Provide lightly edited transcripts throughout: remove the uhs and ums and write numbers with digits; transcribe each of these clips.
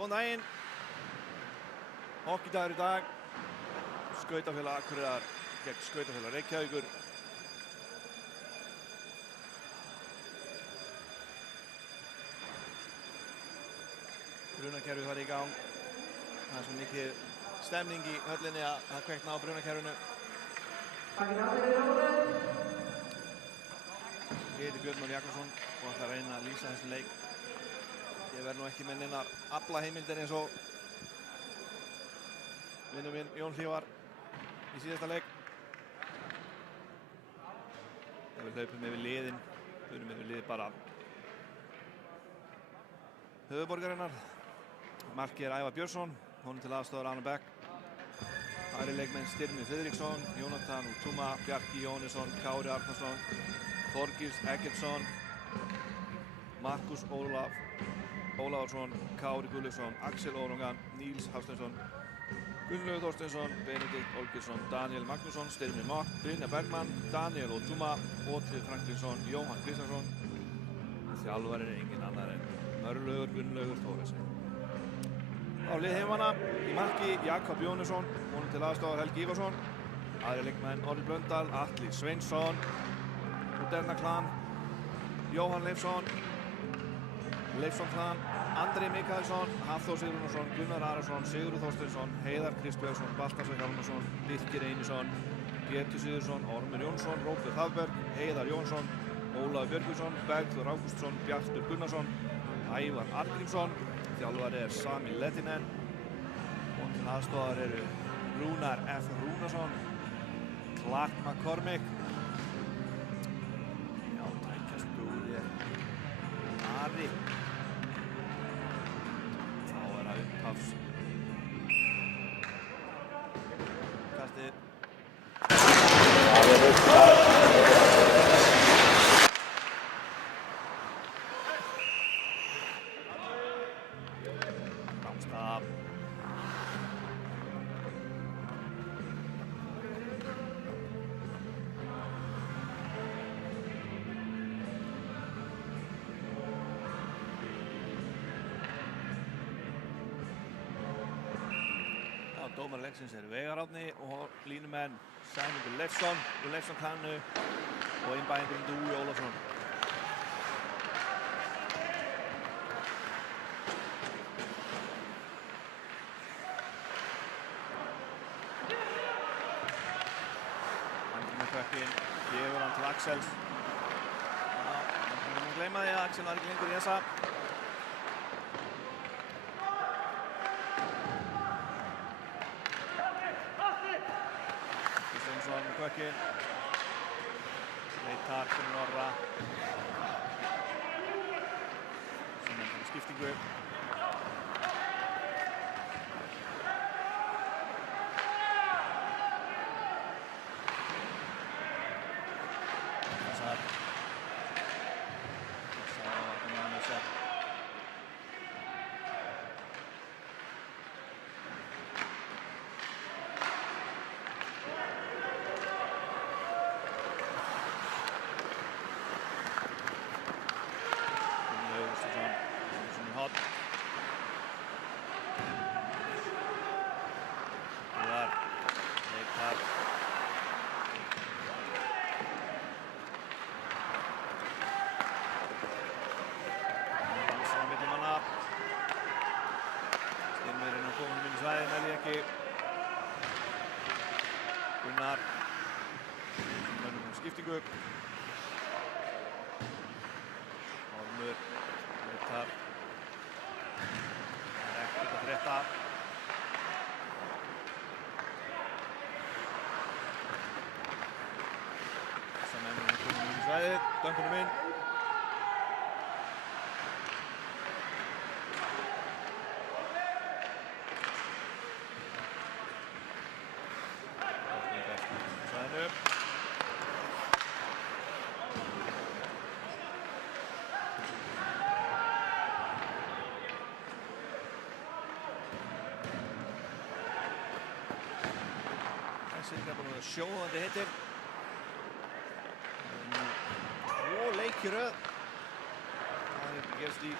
Góðan daginn. Hockeydagur í dag. Skautafélag Akureyrar gegn Skautafélag Reykjavíkur. Brunakerfið var í gang. Það er svo mikið stemning í höllinni að það kveikna á brunakerfinu. Ég heiti Björn Már Jakobsson og ætla að reyna að lýsa þessum leik. Ég verð nú ekki með neinar aflaheimildir eins og vinur minn Jón Hlífar í síðasta leik. Ef við hlaupum yfir liðin, förum yfir lið bara höfuðborgarinnar. Markið er Ævar Björnsson, honum til aðstoðar Arnar Beck. Aðrir leikmenn Styrmir Friðriksson, Jónatan Útúma, Bjarki Jóhannesson, Kári Arnarsson, Þorgils Eggertsson, Markus Ólafsson, Kári Guðlaugsson, Axel Órungan, Níls Hafsteinsson, Gunnlaugur Þorsteinsson, Benedikt Olgeirsson, Daniel Magnússon, Styrmir Mokk, Brynjar Bergmann, Daniel Útúma, Oddvið Franklinsson, Jóhann Kristjánsson. Þjálfarinn er engin annar en Örlaugur Gunnlaugur Þórðarson. Á lið heimanna í marki Jakob Jóhannesson, honum til aðstoðar Helgi Ívarsson. Aðrir leikmenn Orri Blöndal, Atli Sveinsson, Úterna klan, Jóhann Leifsson klan, Andri Mikaelsson, Hafþór Sigurðarson, Gunnar Arason, Sigurður Þorsteinsson, Heiðar Kristbjörnsson, Baltasar Hjálmarsson, Birkir Einarsson, Pétur Sigurðsson, Ormur Jónsson, Róbert Hafberg, Heiðar Jónsson, Ólafur Björgvinsson, Bergþór Ágústsson, Bjartur Gunnarsson, Ævar Arngrímsson. Þjálfari er Sami Lettinen. Og til aðstoðar eru Rúnar F. Rúnarsson, Clark McCormick. Já, tækjast búið er Ari. Þá er það upphafs. Kastið. Rámstaf. Dómari leiksins er Veigar Árni og línumenn Sæmundur Leifsson úr Leifsson kannu og innbæðingurinn Dúi Ólafsson. Hann kemur kökkinn, gefur hann til Axels. Við erum að gleyma því að Axel var ekki lengur í þessa. Kökkinn, leitar fyrir Norra, sem er skiptingu. Þessar Gunnar, skiptingu. Ormur, leitar. Ekkert að frétta. Þessa menn er komin inn í svæðið, döngunum inn. Sjóðandi hittir. Tvo leik í röð. Það gerst í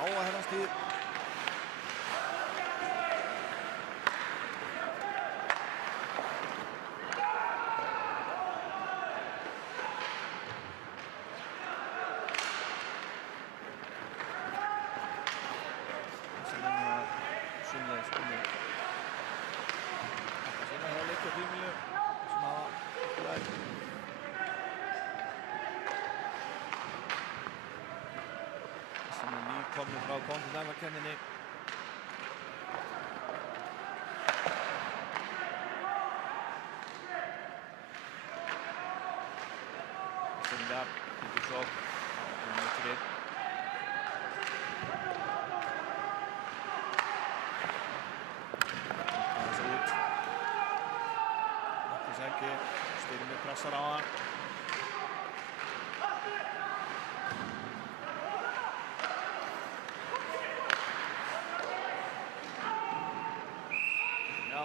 háa herrans tíð. á tímabilinu sem hafa spilað sem nýkomnir frá Continental-keppninni. Íslendingar, hvítur sókn, mitri. Þessi út. Matthías Helgi, Styrmir pressar á hann. Já.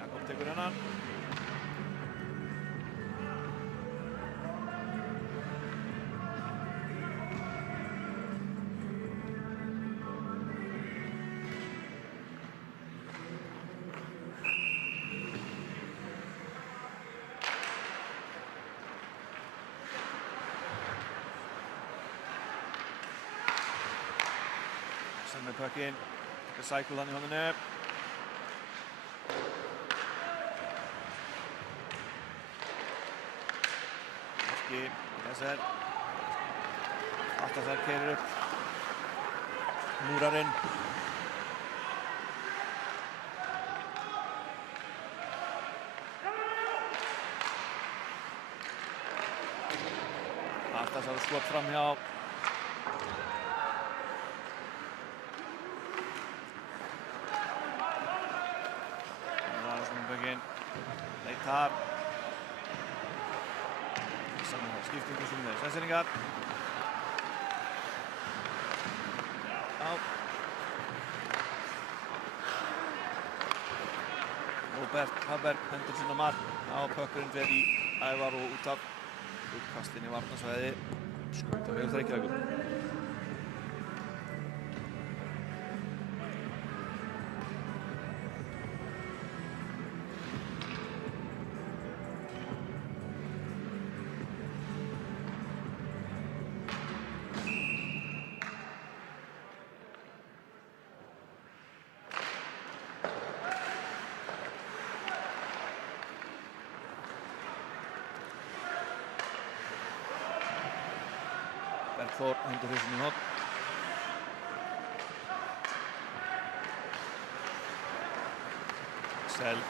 Jakob tekur hennan. Sen með puckinn, tekur cycle hann í honinu. Helgi, Nesser. Baltasar keyrir upp múrarinn. Baltasar skot framhjá. Leitar. Skiptingu sömuleiðis. Sesseningar. Já. Robert Haberg hendur sinna mark. Já, puckurinn fer í Ævar og út af uppkastinn í varnarsvæði. Skauta vel Reykjavíkur. Bergþór hendur hausinn í horn. Axel.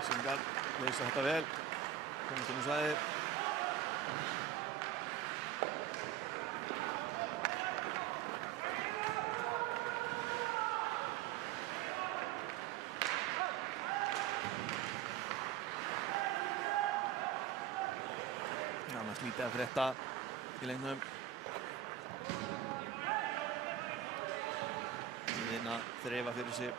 Íslendingar leysa þetta vel. Komast inn á svæðið. Annars lítið að frétta í leiknum. Liðin að þreifa fyrir sig.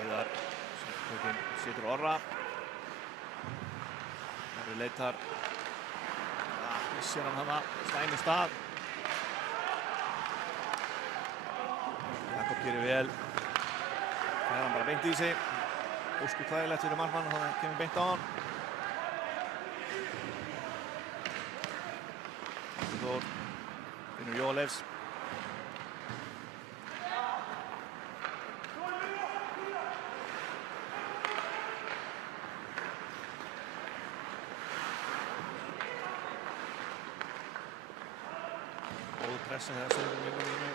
Heiðar setur orra. Harri leitar. Missir hann hana, slæmi stað. Jakob gerir vel. Það hann bara beint í sig. Ósku þægilegt fyrir markmann, þannig að kemur beint á hann. Þór finnur Jóleifs. Pressa þegar Sölvin vingur línu.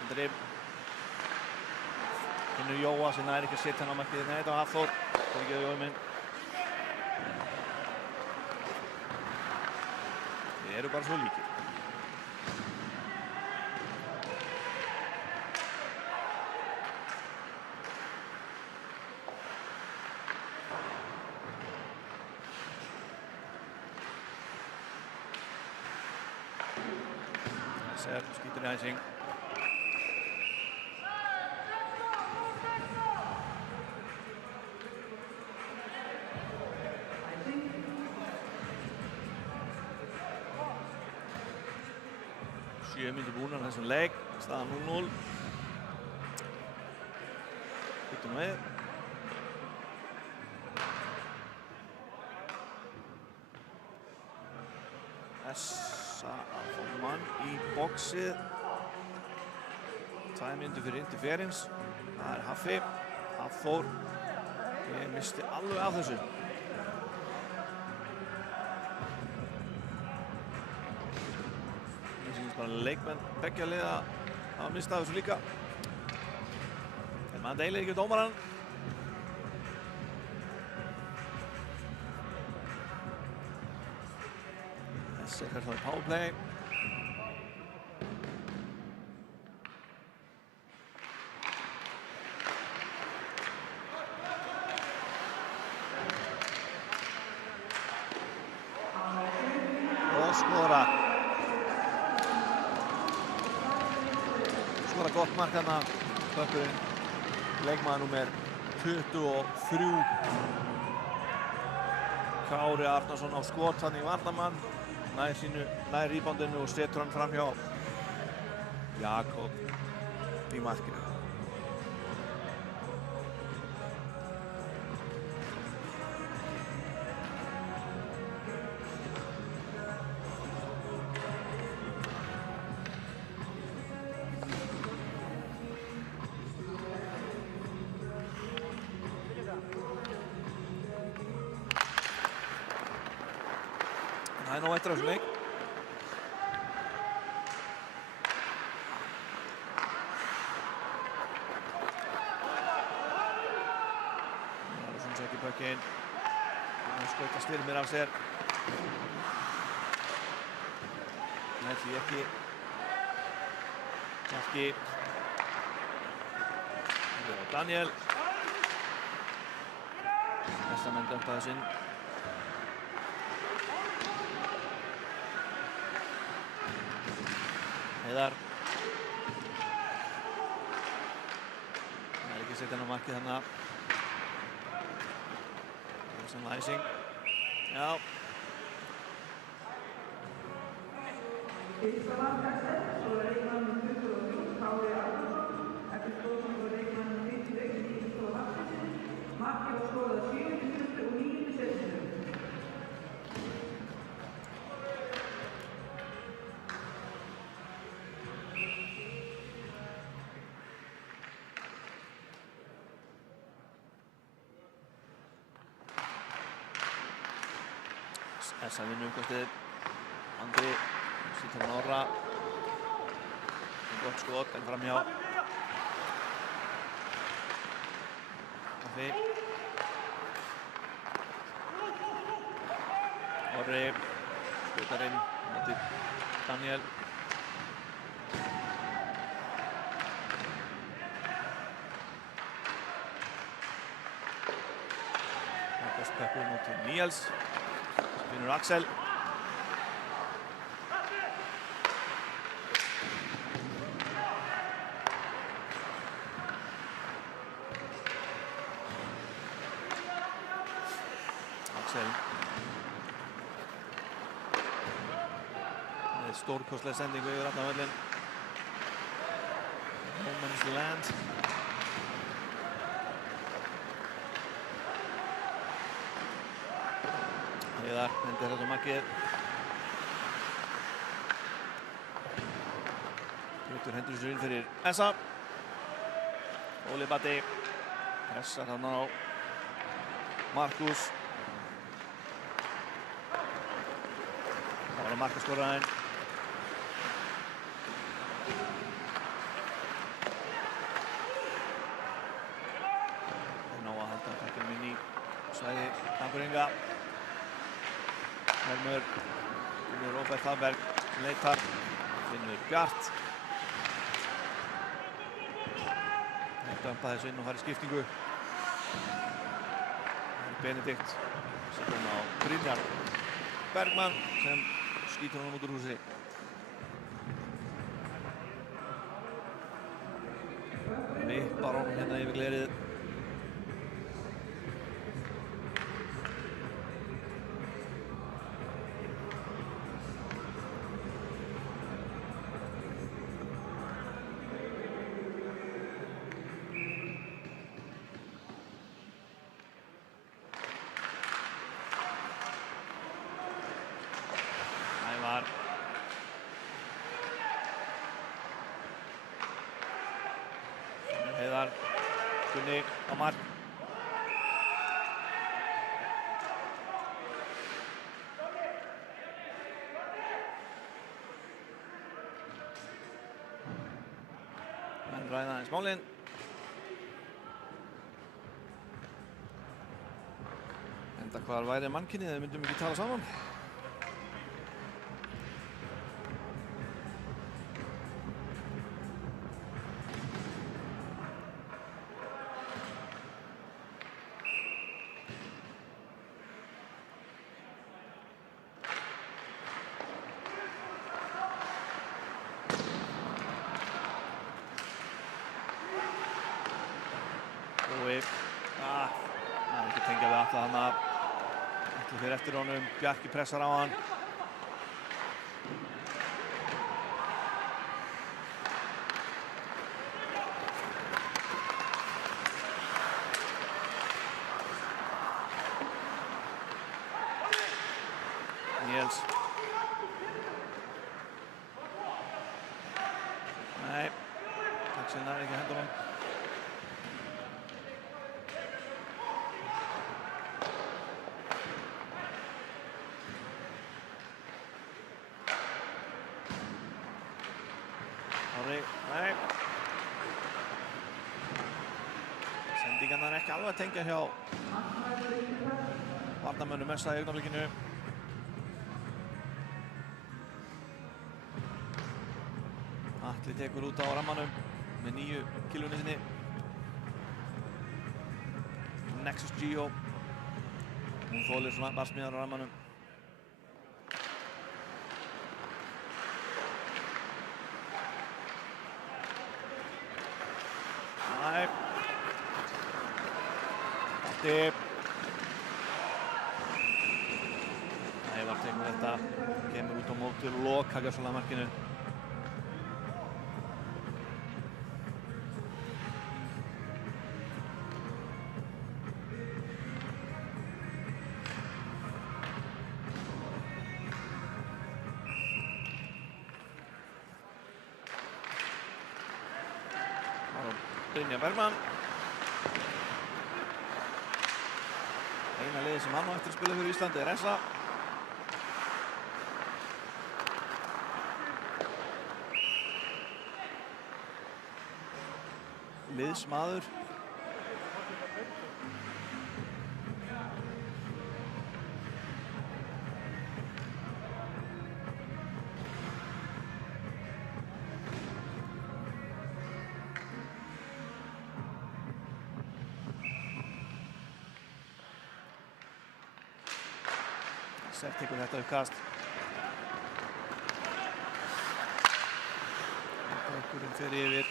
Andri finnur Jóa sem nær ekki að setja hann á markið. Nei, þetta var Hafþór. Það er ekki að Jói minn. Þeir eru bara svo líkir. Nasser skýtur í æsing. Sjö mínútur búnar á þessum leik, staðan 0-0. Byttum við. Essa að fá mann í boxið. 2 mínútur fyrir interference. Það Haffi. Hafþór. Ég misti alveg af þessu. Bara leikmenn beggja liða hafa mistað þessu líka. En maður deilir ekki dómarann. Þessi fer þá í powerplay. Og skora. Skora gott mark þarna, Bökkurinn, leikmaður númer 23. Kári Arnarsson á skot þarna í varnarmann, nær reboundinu og setur hann fram hjá Jakob í markinu. Það nóg eftir á þessum leik. Arason setur puckinn. Hann skautar Styrmir af sér. Nei, því ekki. Bjarki. Daniel. Næsta menn dömpa þess inn. Heiðar. Það ekki setja hann á markið þarna. Það sem læsing. Já. Essa vinnur uppkastið. Andri sýtur hann Orra. Gott skot en framhjá. Haffi. Orri skutar inn móti Daniel. Marcus Pepper móti Níels. Finnur Axel. Axel. Með stórkostlega sendingu yfir allan völlinn. No man's land. Heiðar hendir þetta á markið. Hlutur hendur þessu inn fyrir Essa. Óli Batti pressar hann á Markus. Það var Markus skoraðinn. Það ná að halda takkinum inn í svæði Akureyringa. Helmur, Finnur Róbert Hafberg, leitar, Finnur Bjart. Það dömpa þessu inn og fara í skiptingu. Benedikt setur hann á Brynjar Bergmann sem skýtur hann út úr húsi. Vippar honum hérna yfir glerið. Ævar. Heiðar. Gunni á mark. Menn ræða aðeins málin. Enda hvar væri mannkynið ef við myndum ekki tala saman. Það er ekki tengja við Atla þarna. Atli fer eftir honum, Bjarki pressar á hann. Níels. Nei, Axel nær ekki að henda honum. Nei. Sendingarnar ekki alveg að tengja hjá varnarmönnum Messa í augnablikinu. Atli tekur út á rammanum með 9 kílóinu sinni. Nexus Geo. Hún þolir svona barsmiðar á rammanum. Nei. Alti. Ævar tekur þetta. Kemur út á móti og loka gjörsamlega markinu. Brynjar Bergmann. Eina liðið sem hann á eftir að spila fyrir Íslandi er Essa. Liðsmaður. Sett tekur þetta uppkast. Bökkurinn fer yfir.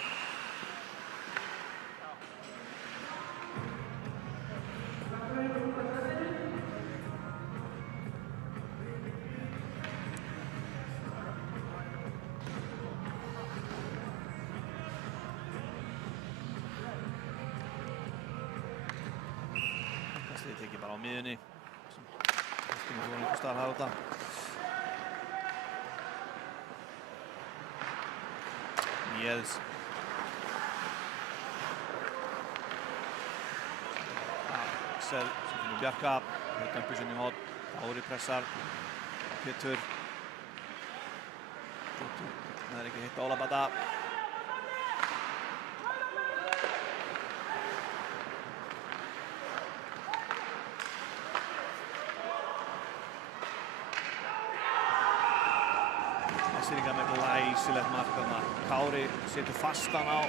Uppkastið tekið bara á miðunni. Við vorum einhver staðar að hafa þetta. Níels. Axel sem finnur Bjarka. Dömpur sinni í hótt. Ári pressar. Pétur. Það er ekki hitt á Óla Bata. Sýringar með glæsilegt mark þarna. Kári setur fastan á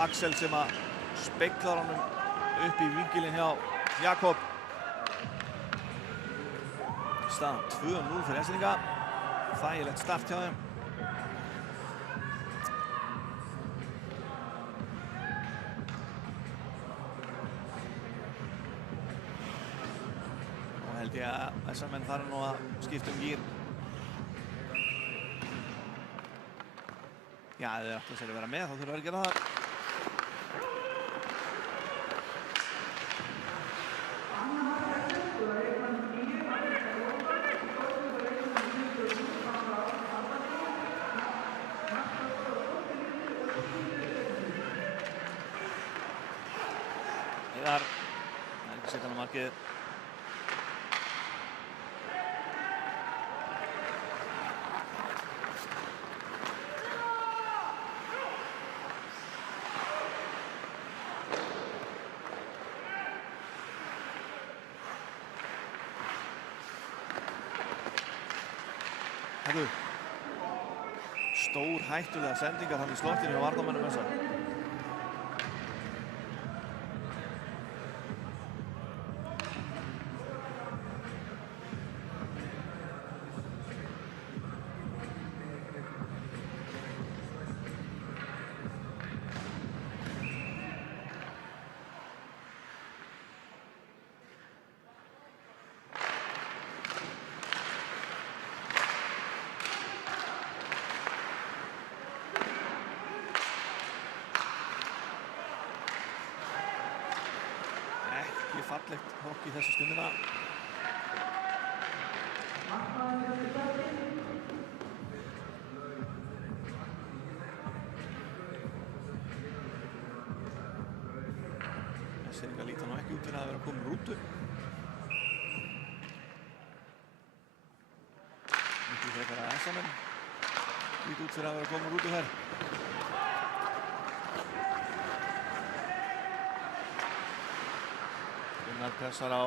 Axel sem að speglar honum upp í vinkilinn hjá Jakob. Staðan 2-0 fyrir Hessellinga. Þægilegt start hjá þeim. held ég að þessar menn þarf nú að skipta gír. Já, ef þeir ætla sér að vera með þá þurfa þeir að gera það. Heiðar, það ekki setja hann á markið. Hættu. Stór hættulega sendingar hann í slottinu hjá varnarmönnum þessar. Fallegt hokk í þessu stundina. Þessi líta nú ekki út fyrir að vera komin rútu. Miklu frekar að Essamenn líta út fyrir að vera komin rútu þær. Gunnar pressar á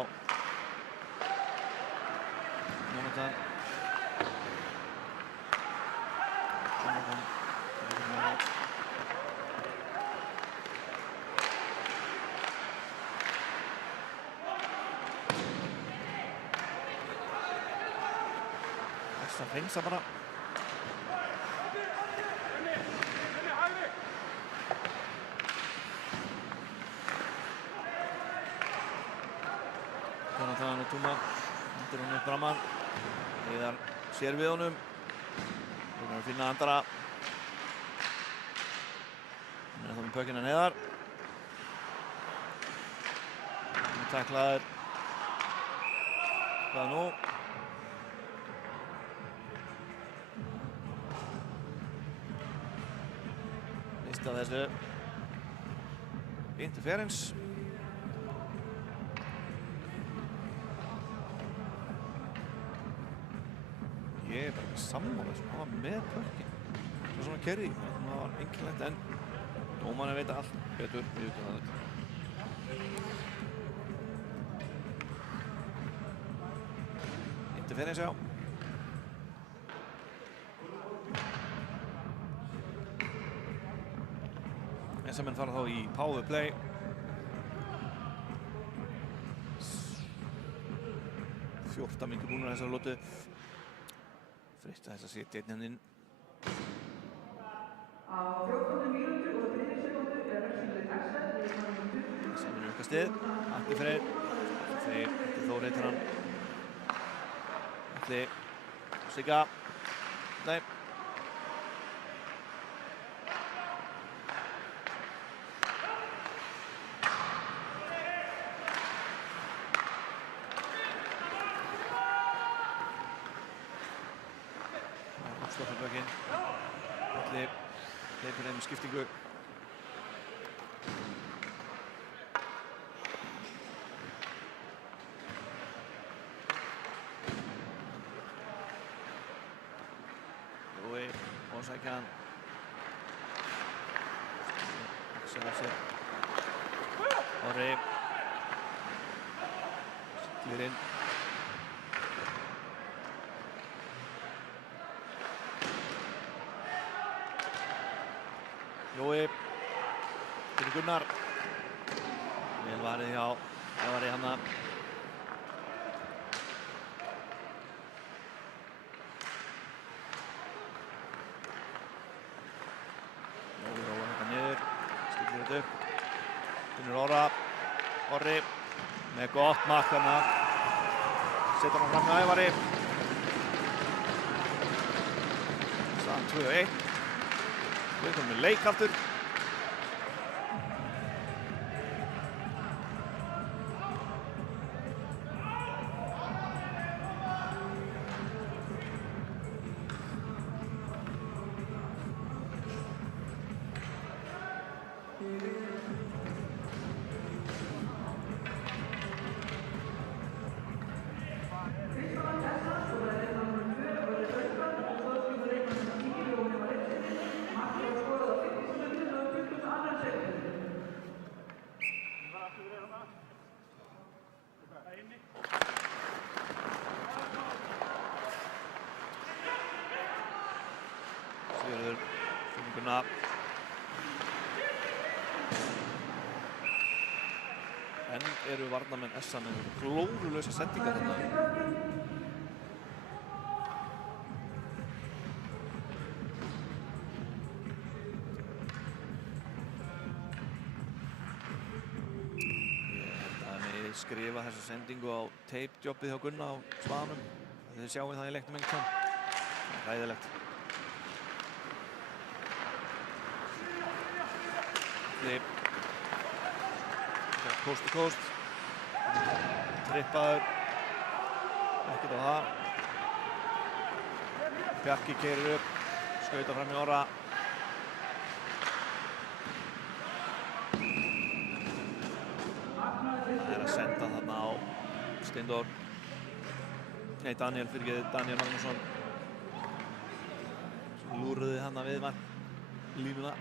Jónatan. Þess að hreinsa bara. Jónatan og Túma undir honum Bramman. Heiðar sér við honum. Þeir að finna andara. Hann þá með pökkinn Heiðar. Hann taklaður. Hvað nú? Mista þessu. Interference. Ég bara ekki sammála þessu, hann var með pökkinn. Það var svona kerri, það var einkennilegt en dómarinn veit allt betur, við vitum það ekki. Interference, já. Essamenn fara þá í power play. Fjórta mínútur búnar þessari lotu. Freista þess að setja einn inn. Essamenn auka stið. Atli Freyr. Atli Þór heitir hann. Atli Sigga. Nei. Stopparbökkinn. Atli hleypur með skiptingu. Jói og sækja hann. Axel af sér. Orri. Siglir inn. Jói, fyrir Gunnar. Vel varið hjá Ævari hanna. Jói róar þetta niður, stillir þetta upp. Finnur Orra, Orri með gott mark hana. setur hann fram með Ævari. Staðan 2-1. Við komum með leik aftur. Sigurður finninguna. En eru varnarmenn SA með glórulausa sendingar þarna. Ég held að við skrifa þessa sendingu á tape-jobbið hjá Gunna á Svanum. Þið sjáum það í leiknum einhvern tímann. Það er hræðilegt. Coast to coast. Trippaður. Ekkert á það. Bjarki keyrir upp. Skautar fram í Orra. Það er að senda þarna á Steindór. Nei, Daniel Magnússon. Svo lúruði hann að viðmann línuna.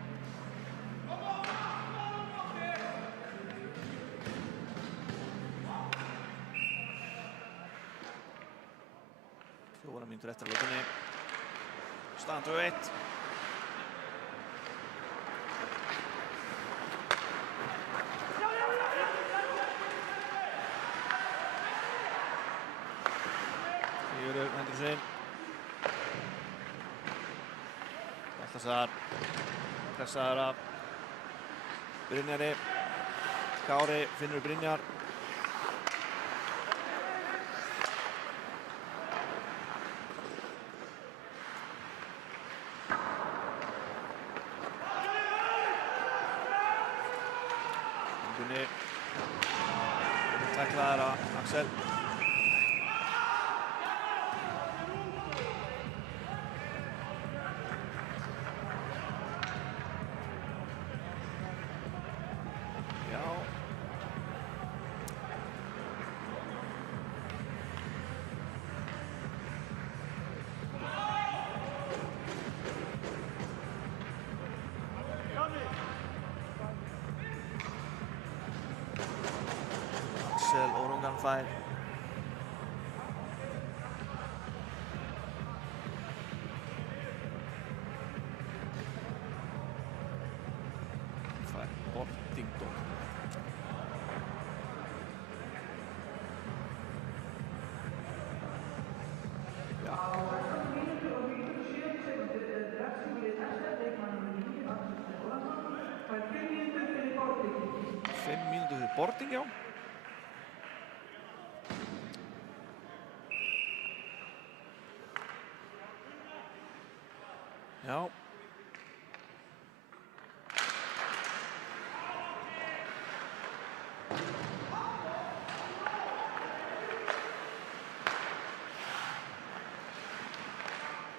Mínútur eftir að leikunni. Staðan 2-1. Sigurður Hendriksson. Baltasar pressaður af Brynjari. Kári finnur Brynjar. Taklaður af Axel. Já. Axel Órungan fær. Fær Bortingdótt. Já. Fimm mínútur fyrir Borting, já. Já.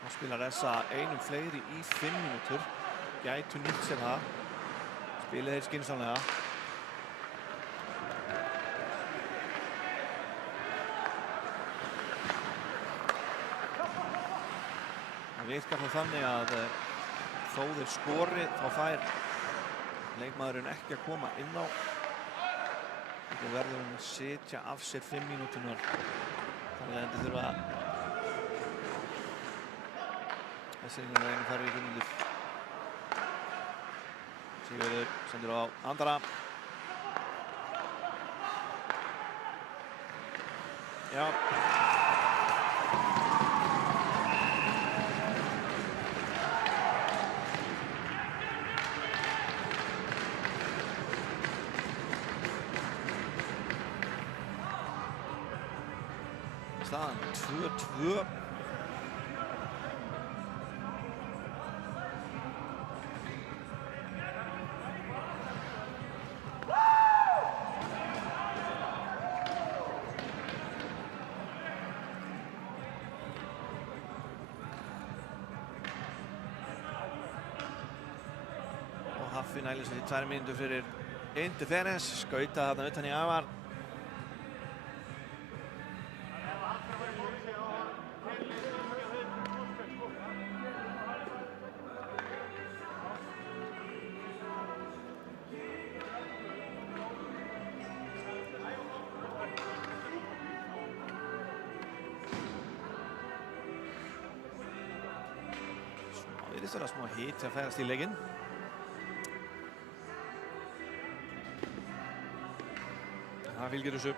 Nú spilar SA einum fleiri í 5 mínútur. Gætu nýtt sér það. Spilið þeir skynsamlega. Það virkar nú þannig að þó þeir skori þá fær leikmaðurinn ekki að koma inn á. Þá verður hann að setja af sér 5 mínúturnar. Þannig að þurfa þessi einu færri í 5 mínútur. Sigurður sendur á Andara. Já. staðan 2-2. Haffi nælir sér í 2 mínútur fyrir Interference, skauta þarna utan í Avar. Svo virðist vera smá hiti að færast í leikinn. Það fylgir þessu.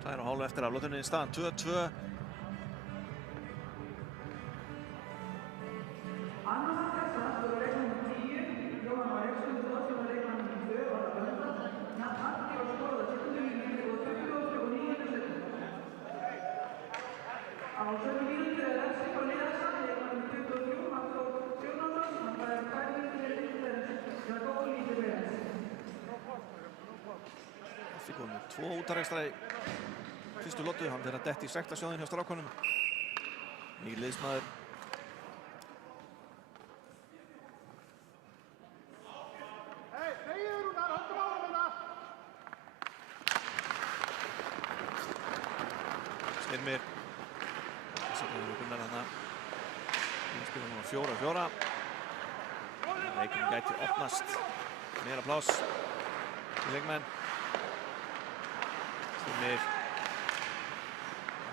Það er á hálfu eftir aflotuninni, staðan 2-2. Haffi kom með 2 útarekstra í fyrstu lotu, hann fyrir að detti í sektarsjóðin hjá strákunum. Mikið liðsmaður. Styrmir. Þess að Gunnar þarna. Spilum núna 4-4. Leikurinn gæti opnast. Meira pláss í leikmenn. Styrmir.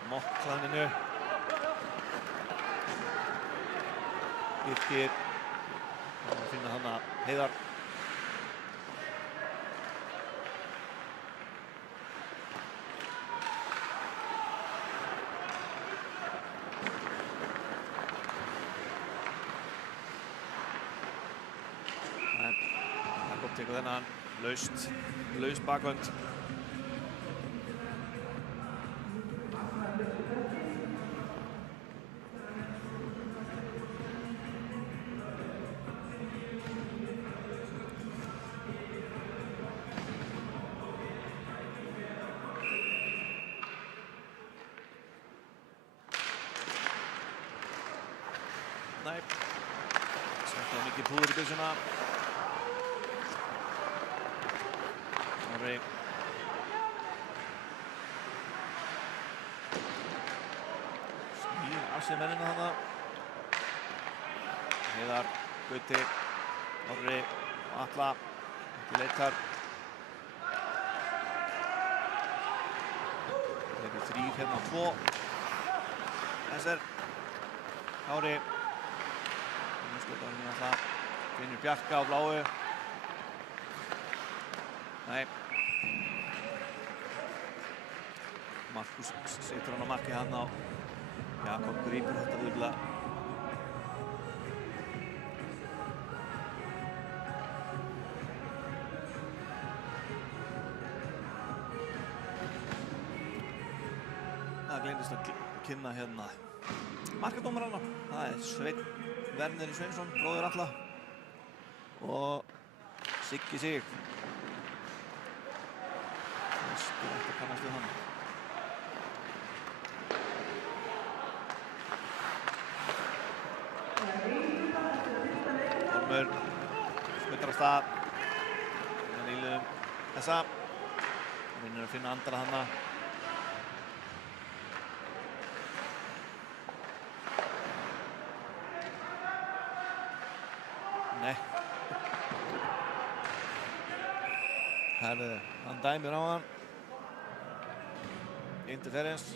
Mokklaninu. Birkir. Það að finna hana Heiðar. Jakob tekur þennan laust bakhönd. Nei, þetta mikið púður í byssuna. Orri. Snýr af sér mennina þarna. Heiðar, Gauti, Orri og Atla. Ekki leitar. Þeir eru 3 hérna á 2. Esser. Kári. Skjóta hérna alltaf. Finnur Bjarka á bláu. Nei. Markus setur hann á markið hann á. Jakob grípur þetta viðbla. Það gleymdist að kynna hérna markadómarana. Það er Sveinn Werner Sveinsson, bróðir Atla og Siggi Sig. Næstu eftir að kannast við hann. Ormur skuttar af stað. Það nýluðum þessa. Það vinnur að finna Andra hana. Nei. Herðu, hann dæmir á hann. Interference.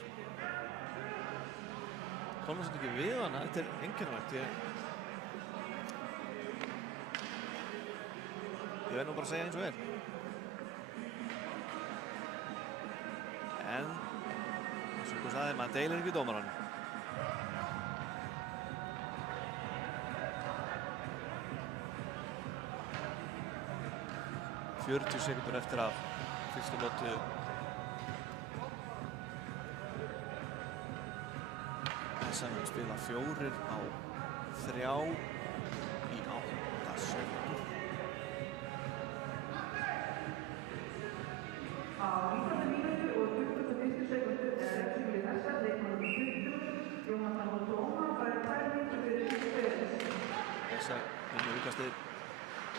Komum samt ekki við hana, þetta er einkennilegt. Ég verð nú bara að segja eins og er. En, eins og þú sagði, maður deilir ekki dómarann. ...40 sekúndur eftir af fyrstu lotu. SM spila 4 á 3 í 8 sekúndur. Á 19. mínútu og 21. sekúndu refsigulið þessar leikmannum 20. Jónatan og Tóma fær 2 mínútur fyrir fyrstu fyrir. Þessar vinnur útkastið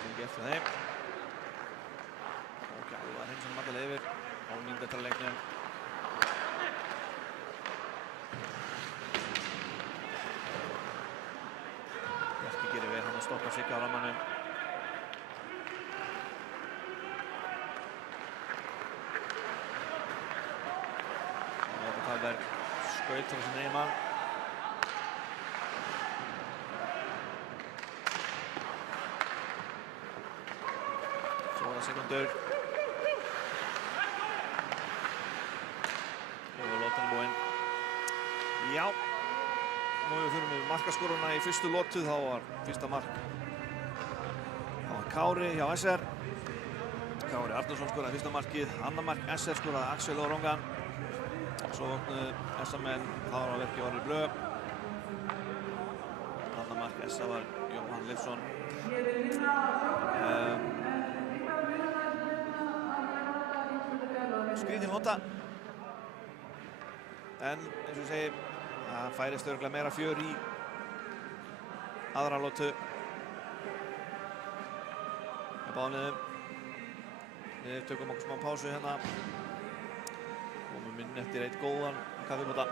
sem gert fyrir þeim. Og Gjávar Hreinsson mattalega yfir á mínútu eftir að leiknum. Bjarki gerir vel hann að stoppa Sigga á rammanum. Karlberg skaut fyrir sin eigin mann. Fjórar sekúndur. Og lotan er búinn. Já, nú þurfum við markaskoruna í fyrstu lotu. Þá var fyrsta mark. Það var Kári hjá SR. Kári Arnarsson skoraði fyrsta markið. Annað mark SR skoraði Axel Órongan. Svo vöknuðu SM-menn, það var á verki Orri Blöð. Annað mark SA var Jóhann Leifsson. Skrítin nota. En eins og ég segi, það færist örugglega meira fjör í aðra lotu. Með báðum. Við tökum okkur smá pásu hérna. Komum inn eftir eitt góðan kaffibóta.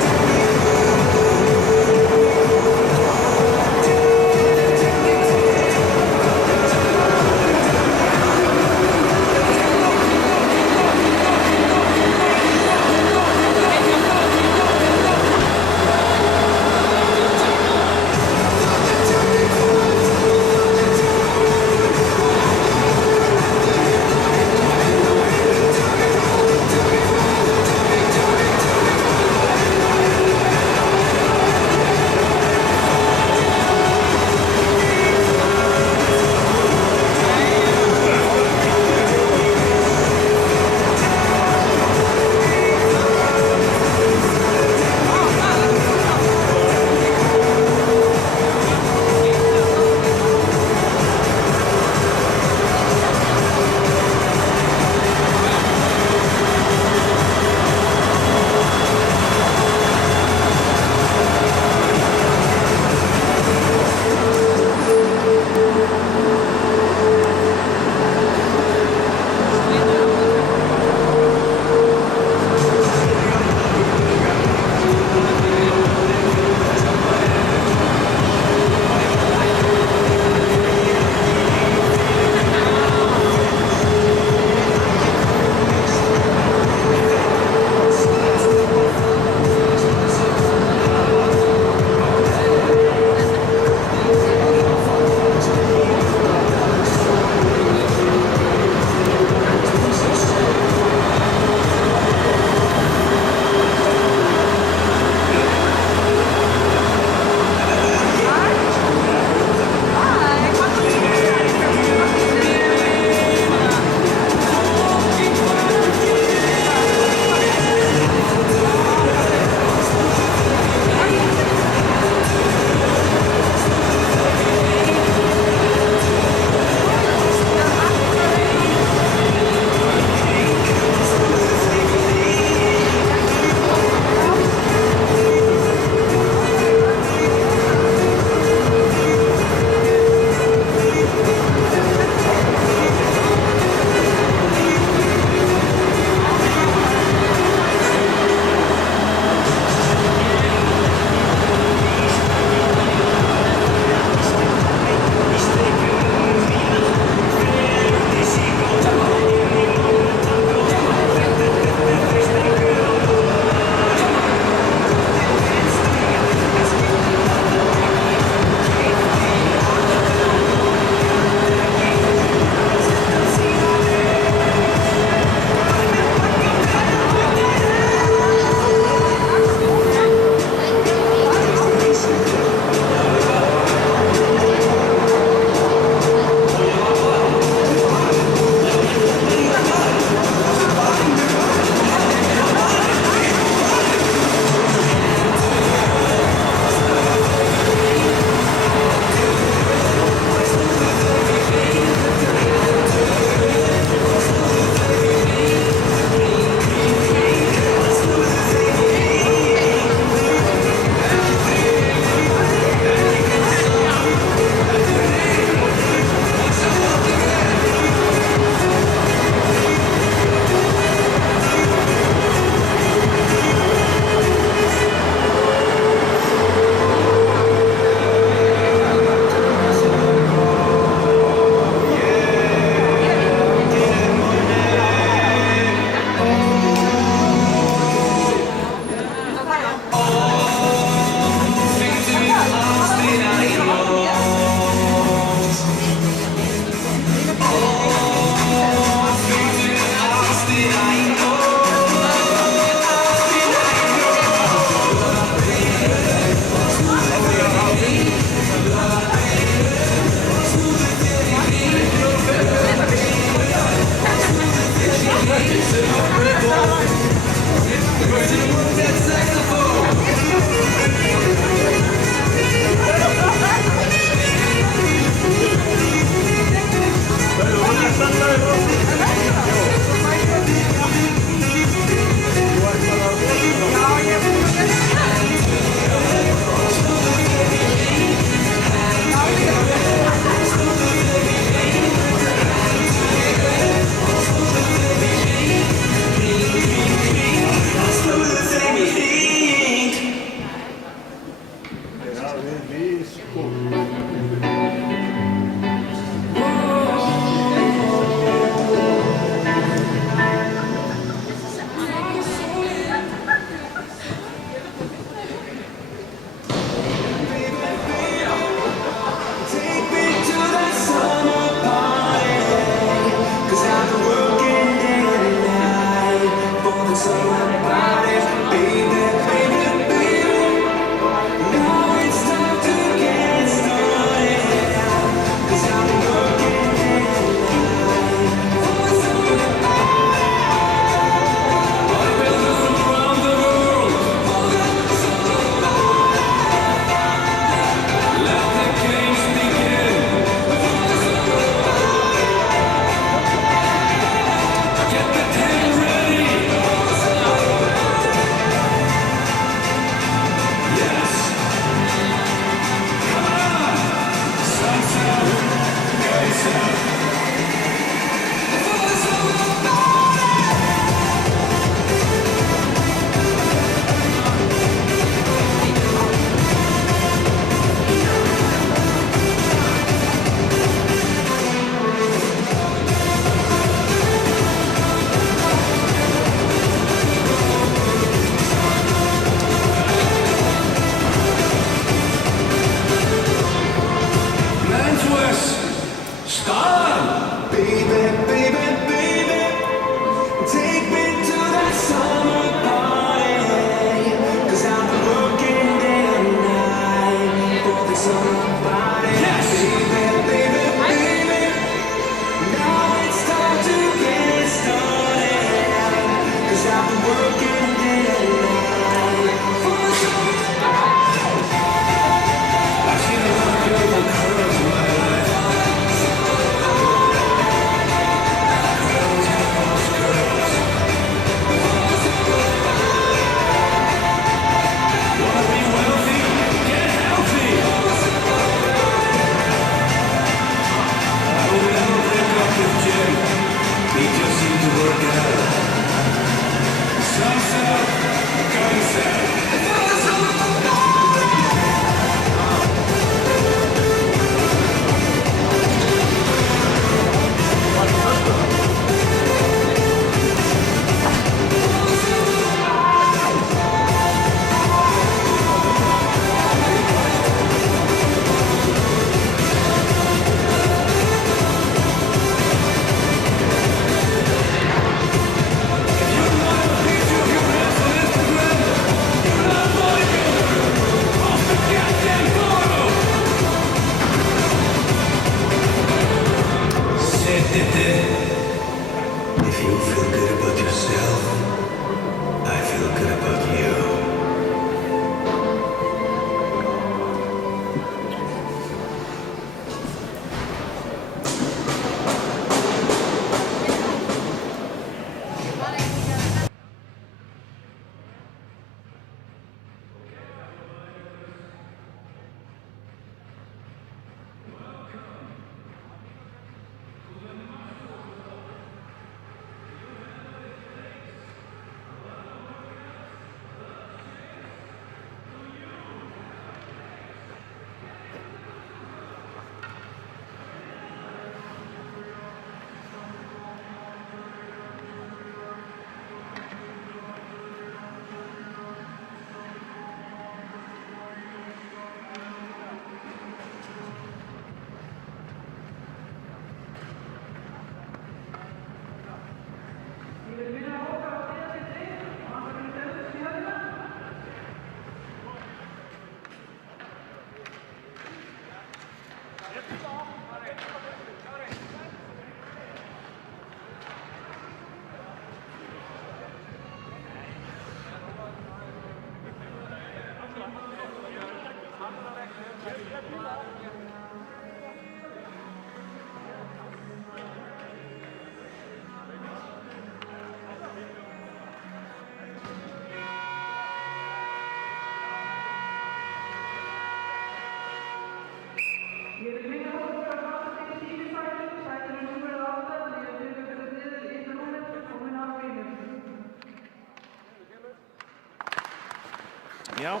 Já.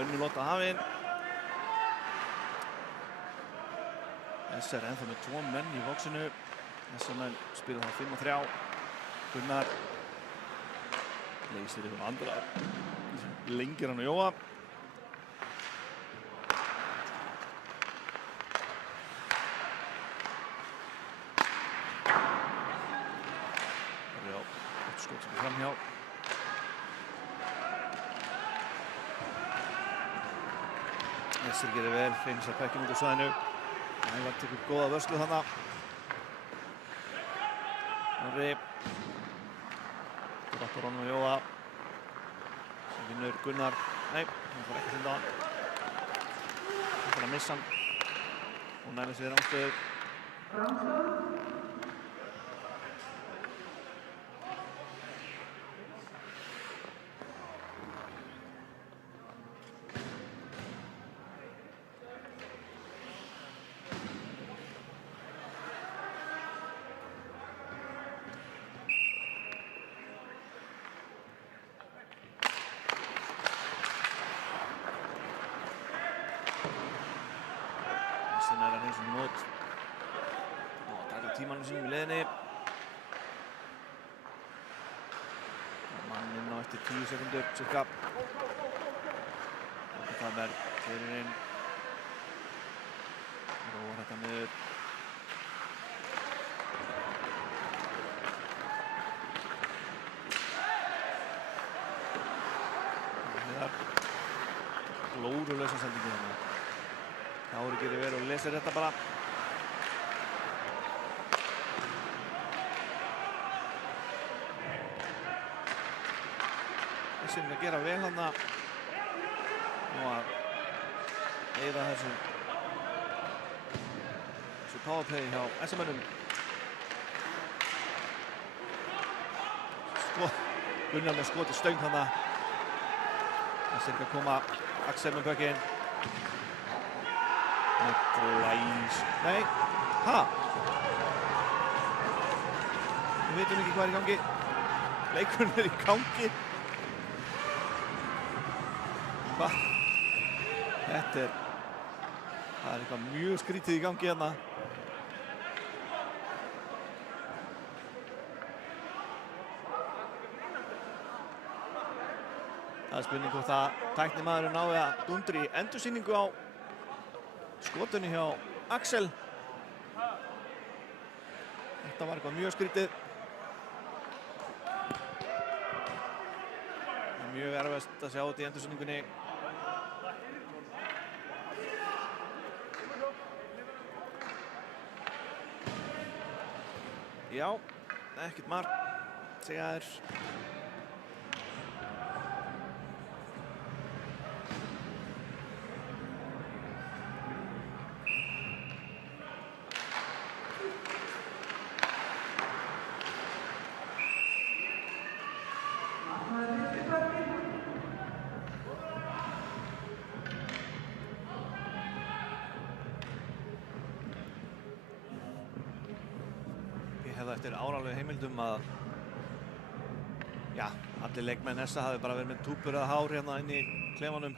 önnur lota hafin. SR ennþá með 2 menn í boxinu. Þessar menn spila þá 5 og 3. Gunnar leysir yfir andra. Lengir hann og Jóa. Já, gott skot sem er framhjá. Nessir gerir vel, hreinsar pekkin út á svæðinu. Ævar tekur góða vörslu þarna. Norri. Rappar honum og Jóa. Sem vinnur Gunnar. Nei, hann fór ekki til hann. Hann fór að missa hann. Og næla sér ránstöðu. Þannig er hann eins og mót. Og taka tímanum sínum í leiðinni. Mann inn á eftir 10 sekundur, cirka. Og það er fyririnn. Róar þetta niður. Það er glórulausa sendingu þarna. Kári gerir vel og lesir þetta bara. Þessi að gera vel þarna. Nú að eyða þessu powerplay hjá SM-mönnum. Gunnar með skot í stöng þarna. Þessi að koma Axel með bökinn. Glæs. Nei, Við veitum ekki hvað er í gangi. Leikurinn er í gangi. Það er eitthvað mjög skrítið í gangi hérna. Það er spurning hvort að tæknimaðurinn nái að dundra í endursýningu á skotunni hjá Axel. Þetta var eitthvað mjög skrítið. Mjög erfitt að sjá þetta í endursýningunni. Já, ekkert mark, segja þér. Eftir áralegu heimildum að allir leikmenn SA hafi bara verið með túpur eða hár hérna inn í klefanum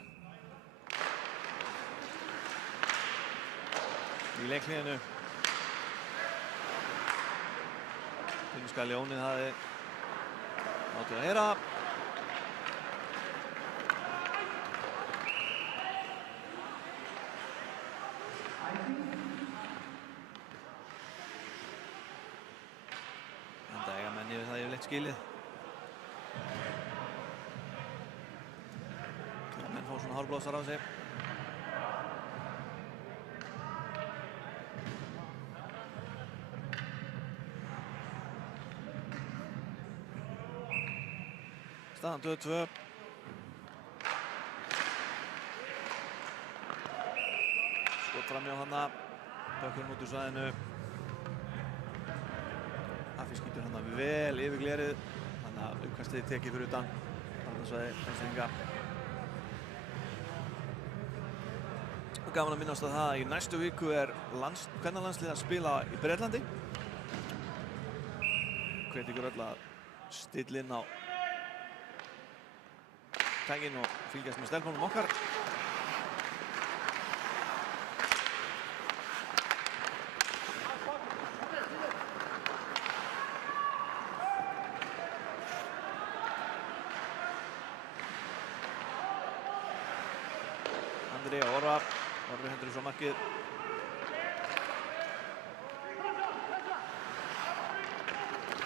í leikliðinu. Finnska ljónið hafi látið að heyra. Skilið. Menn fá svona hálfblásar á sig. Staðan 2-2. Skot framjá hana. Bökkurinn út úr svæðinu. Affi skýtur hana vel yfir glerið. Þannig að uppkastið tekið fyrir utan. Varnarsvæði einstaklinga. Og gaman að minnast að það í næstu viku er kvennalandslið að spila í Bretlandi. Hvet ykkur öll að stilla inn á tækin og fylgjast með stelpunum okkar. Andri og Orra. Orri hendur þessu á markið.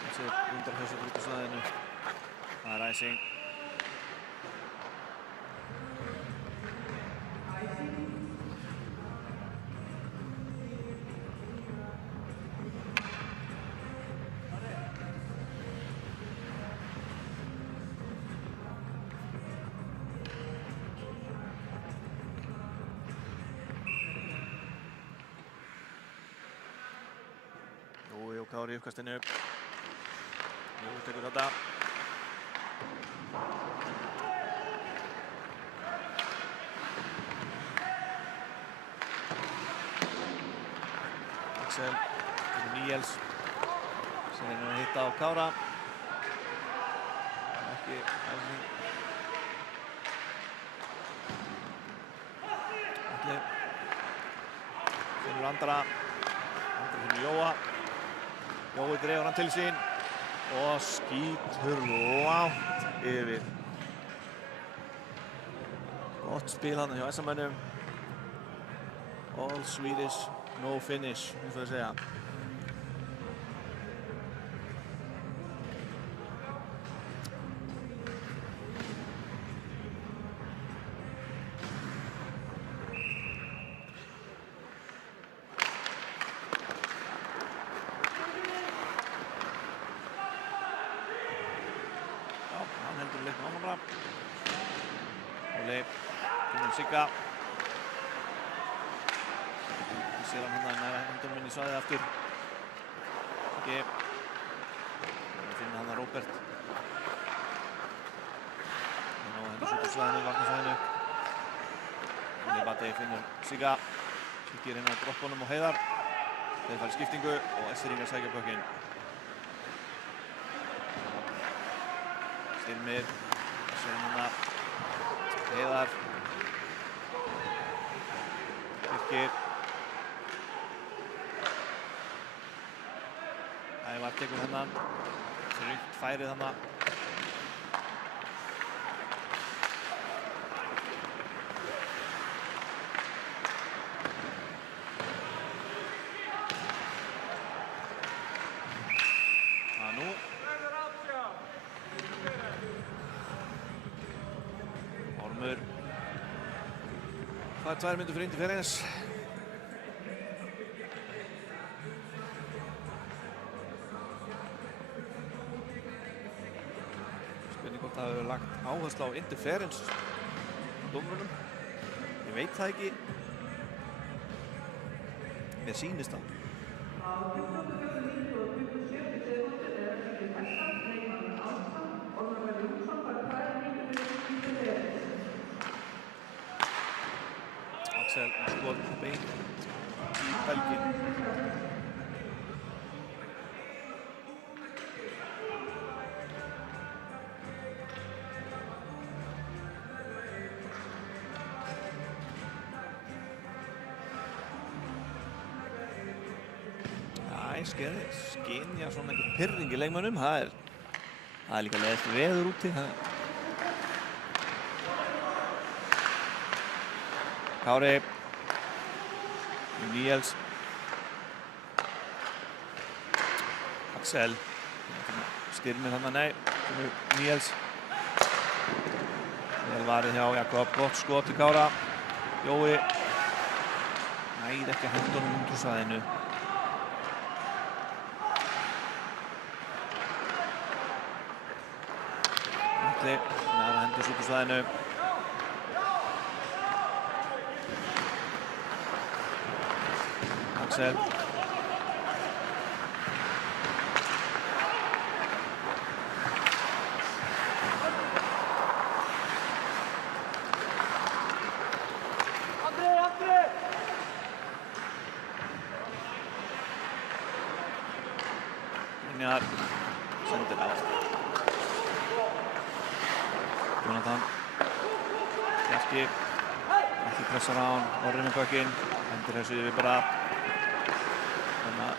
Þessi undar þessu út á svæðinu. Það æsing. Kári í uppkastinu. Jói tekur þetta. Axel tekur Níels. Sem er að hitta á Kára. Ekki æsing. Allir. Finnur Andra. Andra finnur Jóa. Jói dregur hann til sín og skýtur langt yfir. Gott spil hann hjá SA-mönnum. All Swedish, no finish, eins og þau segja. Sigga. Ég sér hann næra hendunum inn í svæðið aftur. Ekki. Það finna hann að Róbert. Nú hendur svo út á svæðinu, varnarsvæðinu. Bati finnur Sigga. Kíkir inn á droppunum og Heiðar. Þeir fara í skiptingu og Eskeringar sækja puckinn. Styrmir. Sér hann að Heiðar. Birkir. Ævar tekur hennan. Þröngt færið hana. Nú. Ormur. Það 2 mínútur fyrir Interference. Spurning hvort það hefur lagt áherslu á Interference dómurunum. Ég veit það ekki. Mér sýnist það. Axel skot beint í belginn. Skynja svona einhver pirring í leikmönnum. Það er líka leiðist veður úti. Kári. Níels. Axel. Styrmir hann að nei. Níels. Vel varið hjá Jakob. Gott skot til Kára. Jói. Næði ekki að henda honum út úr svæðinu. Atli. Næra hendur út úr svæðinu. Axel. Brynjar sendir á. Jónatan. Bjarki. Ekki pressar á hann. Orri með puckinn. Hendir þessu yfir bara. Þannig að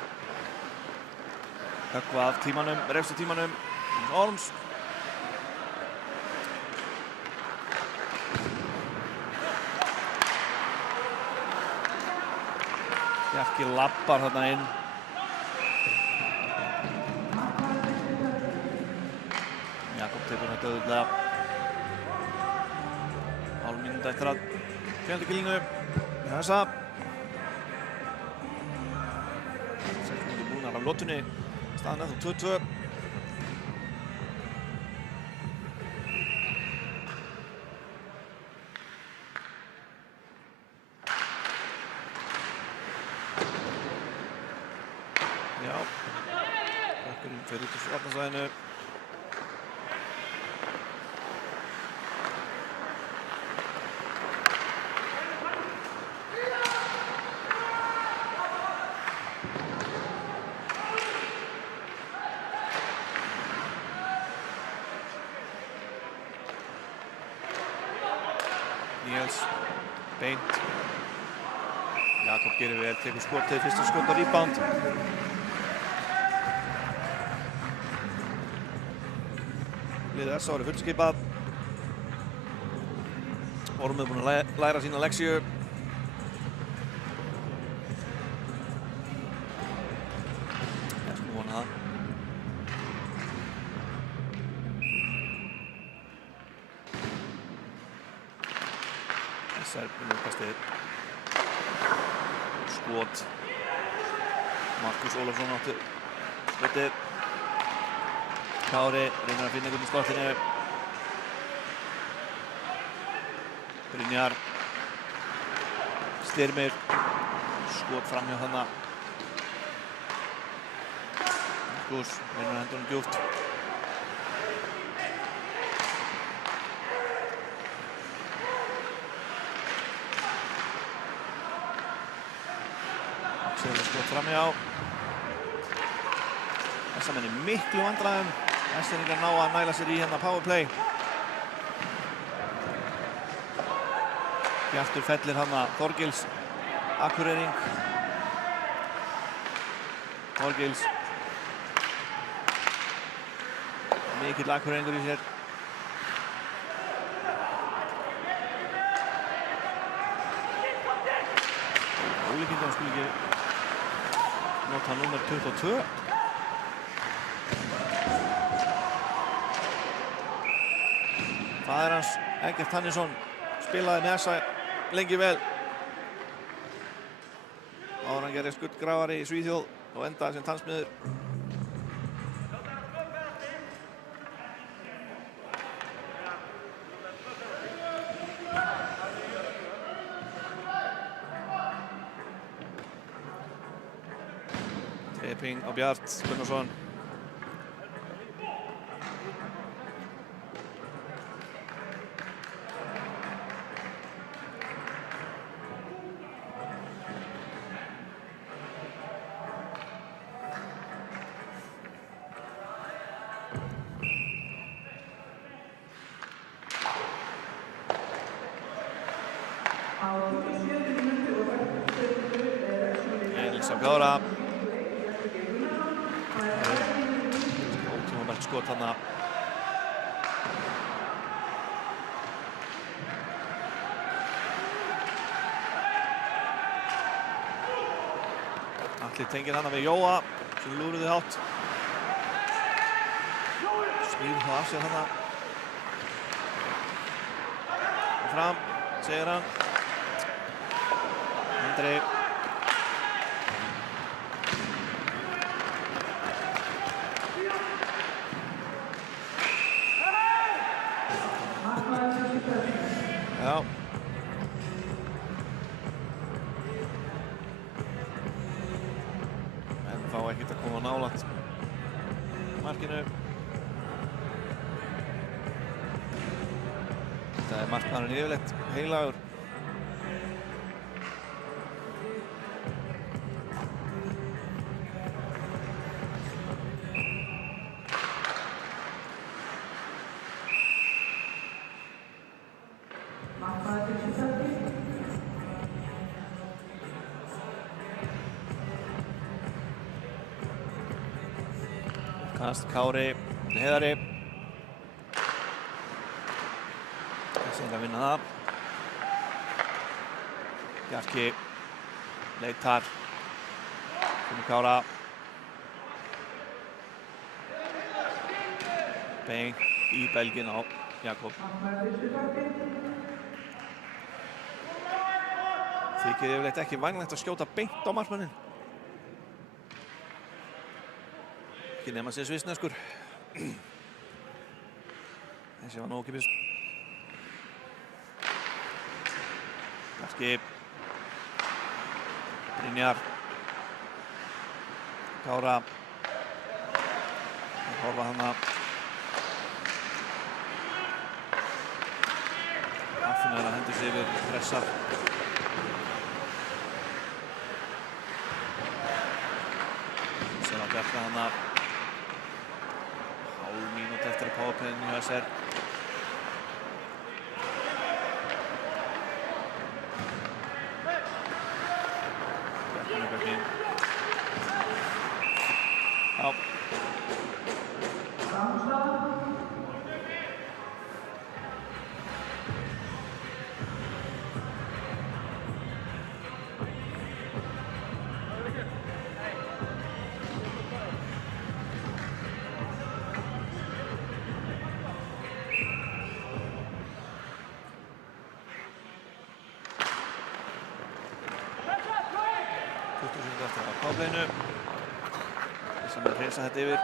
höggva af tímanum, refstu tímanum. Orms. Bjarki labbar þarna inn. Jakob tekur þetta auðvitað. Hálf mínúta eftir að fjöldugilinu í þessa. 6 mínútur búnar af lotunni. Staðan ennþá 2-2. Já, Bökkurinn fer út úr varnarsvæðinu. Níels, beint. Jakob gerir vel, tekur skotið, fyrsta skot og rebound. Liðið S ári fullskipað. Ormur búinn að læra sína leksíu. Ég skulum vona það. Þessar lukastið. Skot. Markus Ólafsson átti skotið. Kári reynir að finna einhvern í skottinu. Brynjar. Styrmir. Skot framhjá þarna. Markus reynir að henda honum djúpt. Axel skot framhjá. Þessa menn í miklu vandræðum. Vestfirðingar ná að næla sér í hérna powerplay. Bjartur fellir hana Þorgils Akureyring. Þorgils. Mikill Akureyringur í sér. Ólíkingar skulu ekki nota númer 22. Faðir hans, Eggert Hannesson, spilaði með þessa lengi vel. Áður hann gerði skuttgrafari í Svíþjóð og endaði sem tannsmiður. Tripping á Bjart Gunnarsson. Elsa Kára. Ótímabært skot þarna. Atli tengir hana við Jóa sem lúruði hátt. Smýður þá af sér hana. Og fram, segir hann. Andri. Já. En fá ekkert að koma nálægt markinu. Þetta er markmaðurinn yfirleitt heilagur. Kast Kári, Heiðari. Þessi að vinna það. Bjarki leitar Finnur Kára. Beint í belginn á Jakob. Þykir yfirleitt ekki vænlegt að skjóta beint á markmanninn. Ekki nema sé svissneskur. Þessi var nú ókeypis. Bjarki. Brynjar. Kára. Horfa hana. Affinar að hendur sig yfir pressar. Sér að Bjarka hana. Hálf mínúti eftir að powerplayinu hjá SR. Bjarki með Bjarki. Já. Plápleginu sem er að hreinsa þetta yfir.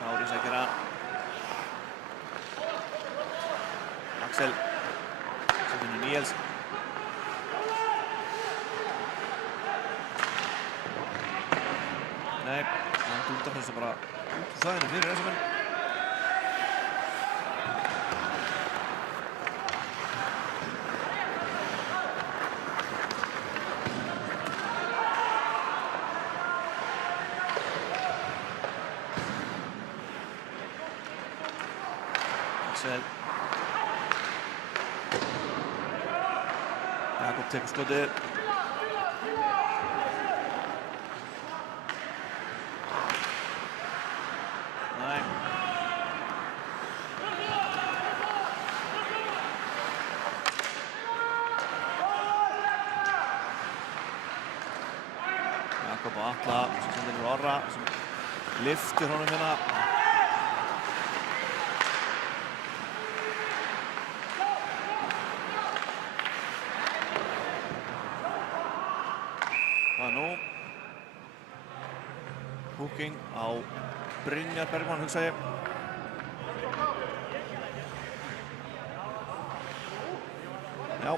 Kári sækir að Axel sem finnur Níels. Nei, hann dúldar þessu bara út úr svæðinu fyrir þessum menn. Jakob tekur skotið. Nei. Jakob og Atla sem sendir yfir Orra sem lyftir honum hérna. Húking á Brynjar Bergmann, hugsa ég. Já.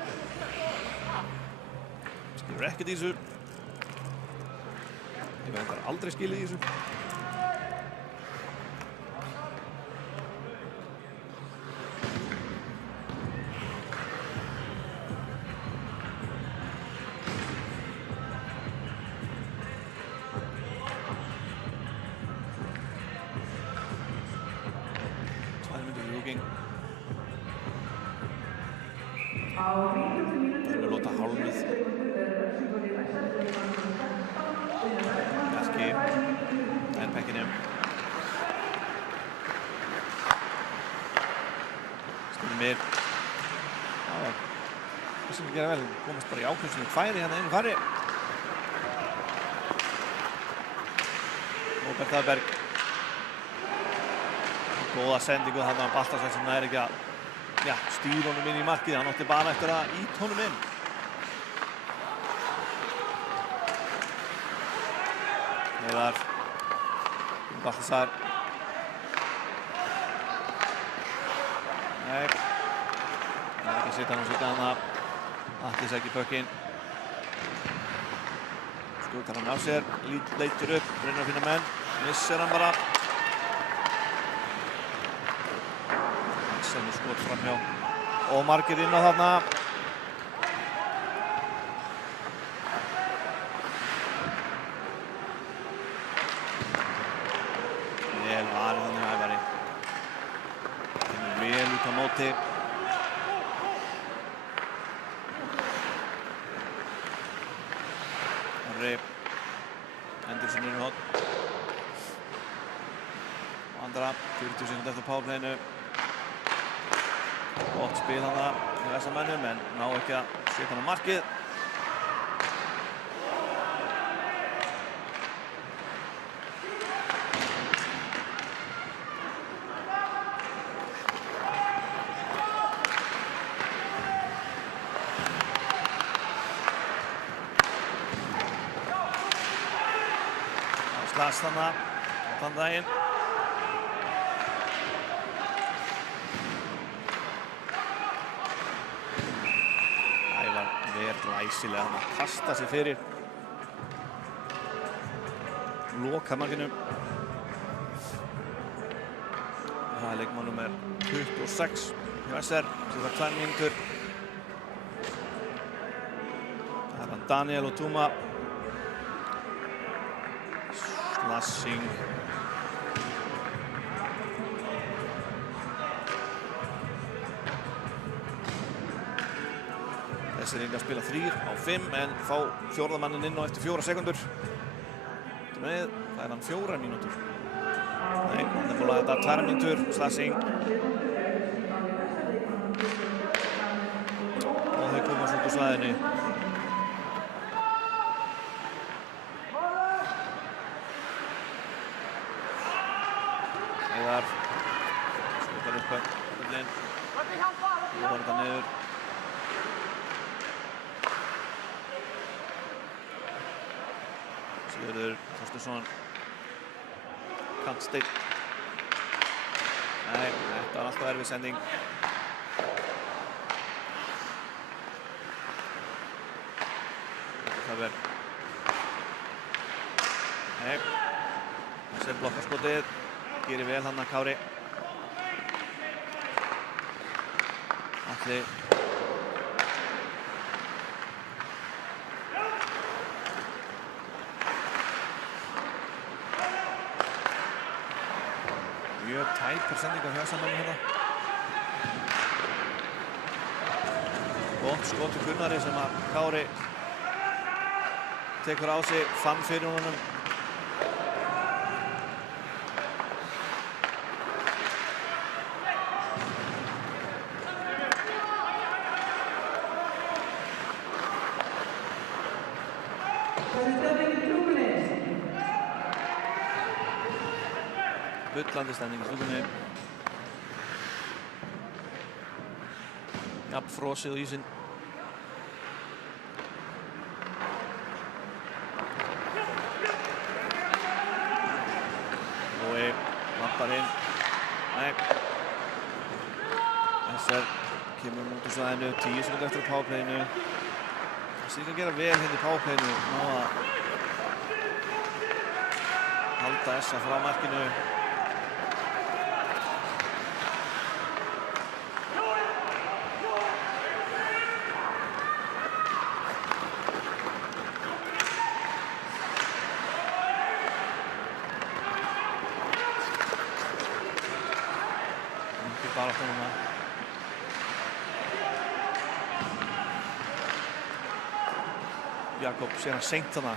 Skilur ekkert í þessu. Ég verður aldrei skilið í þessu. Komast bara í ákveðsum færi hérna einu færi. Róbert Aðberg. Góða sendingu þarna á Baltasar sem er ekki að stýra honum inn í markið. Hann átti bara eftir að ýta honum inn. Heiðar. Baltasar. Nei. Það er ekki að sitja hana. Atli sækir puckinn. Skjótar hann af sér, leitir upp, reynir að finna menn, missir hann bara. Senur skot framhjá og margir inn á þarna. Vel varið þannig Ævari. Kemur vel út á móti. Henderson er hot. Andra, 40 sekúndur eftir powerplayinu. Gott spil hana hjá þessum mönnum en ná ekki að setja hann á markið. Slash þarna, þann daginn. Ævar vel glæsilega hann að kasta sig fyrir lokamarkinu. Það er leikmann númer 26 hjá SR, sem það 2 mínútur. Það er hann Daniel Otuma. Slashing. Þessir enga spila 3 á 5 en fá fjórðamannin inn á eftir 4 sekúndur. Það er hann 4 mínútur. Nei, hann er búin að þetta 2 mínútur, Slashing. Og þau komast út úr svæðinu. Heiðar skjótar upp að völlinn. Nú var þetta niður. Sigurður Þorsteinsson. Kantsteinn. Nei, þetta var alltaf erfið sending. Það verður. Nei. Sem blokkarskotið. Gerir vel hann að Kári. Atli. Mjög tæpar sendingar hjá sammanum hérna. Gott skot til Gunnari sem að Kári tekur á sig, fann fyrir honum. Bullandi stemning í stúkunni. Jafn frosið á ísinn. Nói lappar inn. Nei. SR kemur út úr svæðinu, 10 sekúndur eftir á powerplayinu. Það sé ekki að gera vel hérna í powerplayinu. Ná að halda SA frá markinu. Jakob sér hann seint þarna.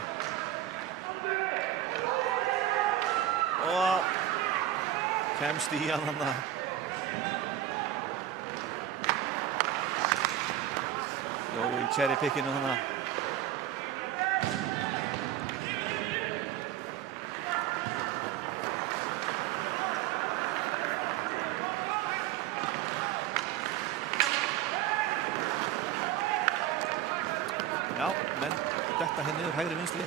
Og kemst í hann þarna. Jó í cherry pickinu þarna. Já, menn detta hérna niður hægri vinstri.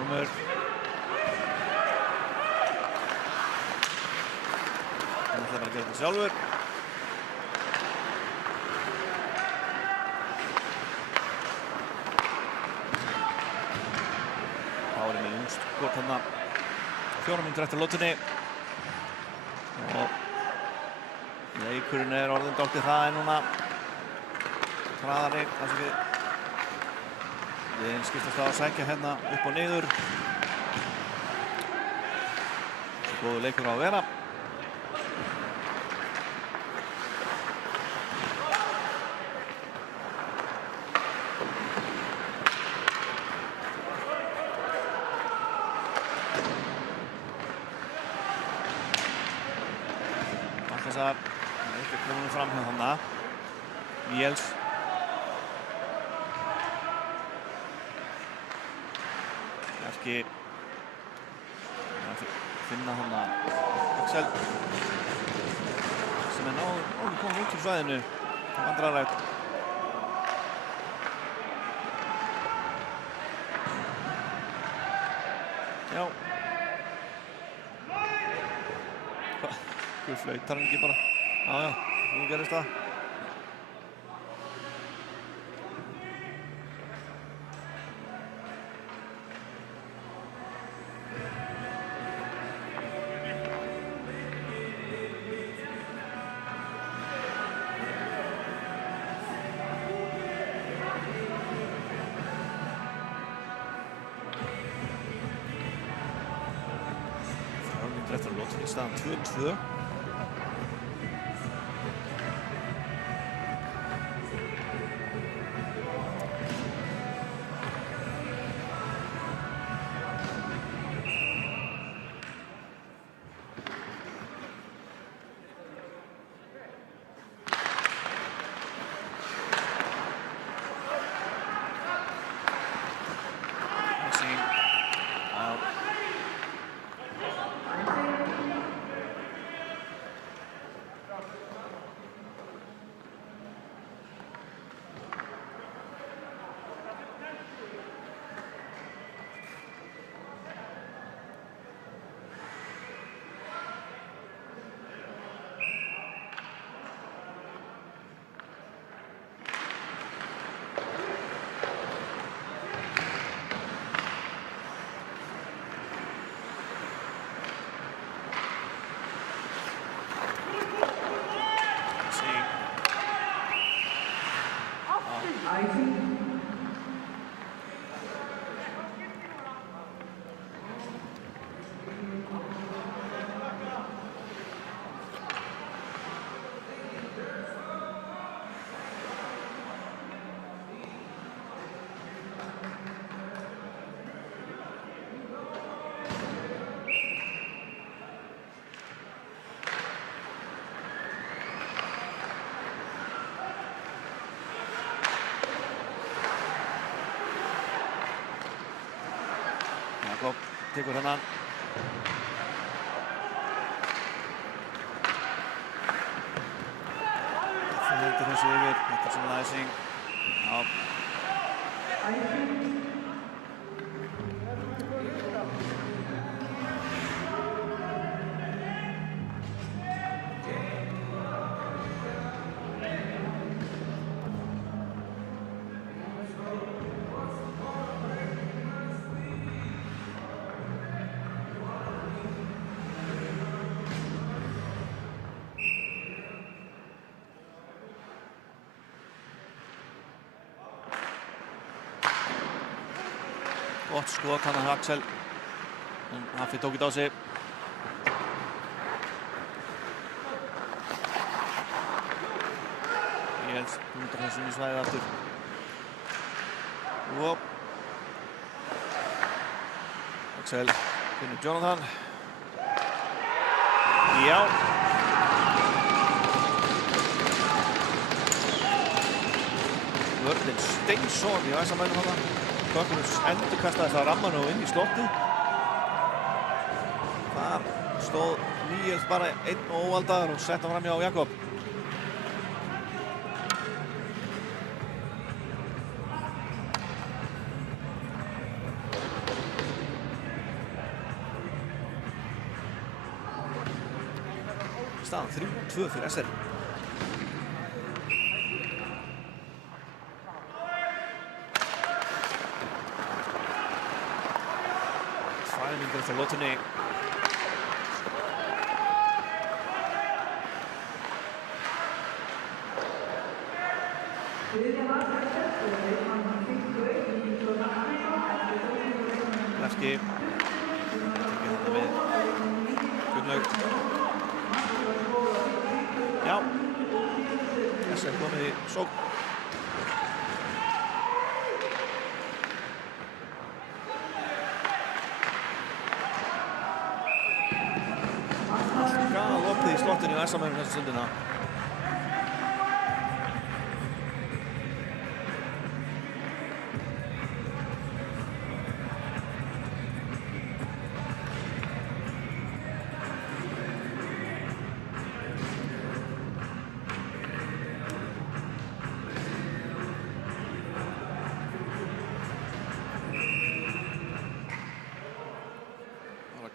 Ormur. Hann ætlaði bara að gera þetta sjálfur. Skot hérna 4 mínútur eftir lotunni og leikurinn er orðinn dálítið hraði núna, hraðari þar sem við skiptast á að sækja hérna upp og niður. Svo góður leikur á að vera. Baltasar, ekki komið fram hjá þarna. Níels. Bjarki að finna hann Axel sem náðu komið út úr svæðinu vandræðalegt. Já. Hvað flautar hann ekki bara? Já, nú gerist það. Eftir að lotin í staðan 2-2. Jakob tekur hennan. Það heldur þessu yfir, þetta er svona æsing. Já. Gott skot hann af Axel, en Haffi tók þetta á sig. Níels hundar þessum í svæðið aftur. Og Axel finnur Jonathan. Já. Vörðin steinsson í væsamænum þarna. Kökkunus endurkastaði þess að ramman og inn í slottið. Þar stóð Níels bara einn og óvaldaður og sett hann fram hjá Jakob. Staðan 3-2 fyrir SR. Eftir lotunni. Lefski tekið þetta við Gunnlaug. Já, þessi er komið í sókn. Galopið í slottinu í næsamöfum þessa stundina.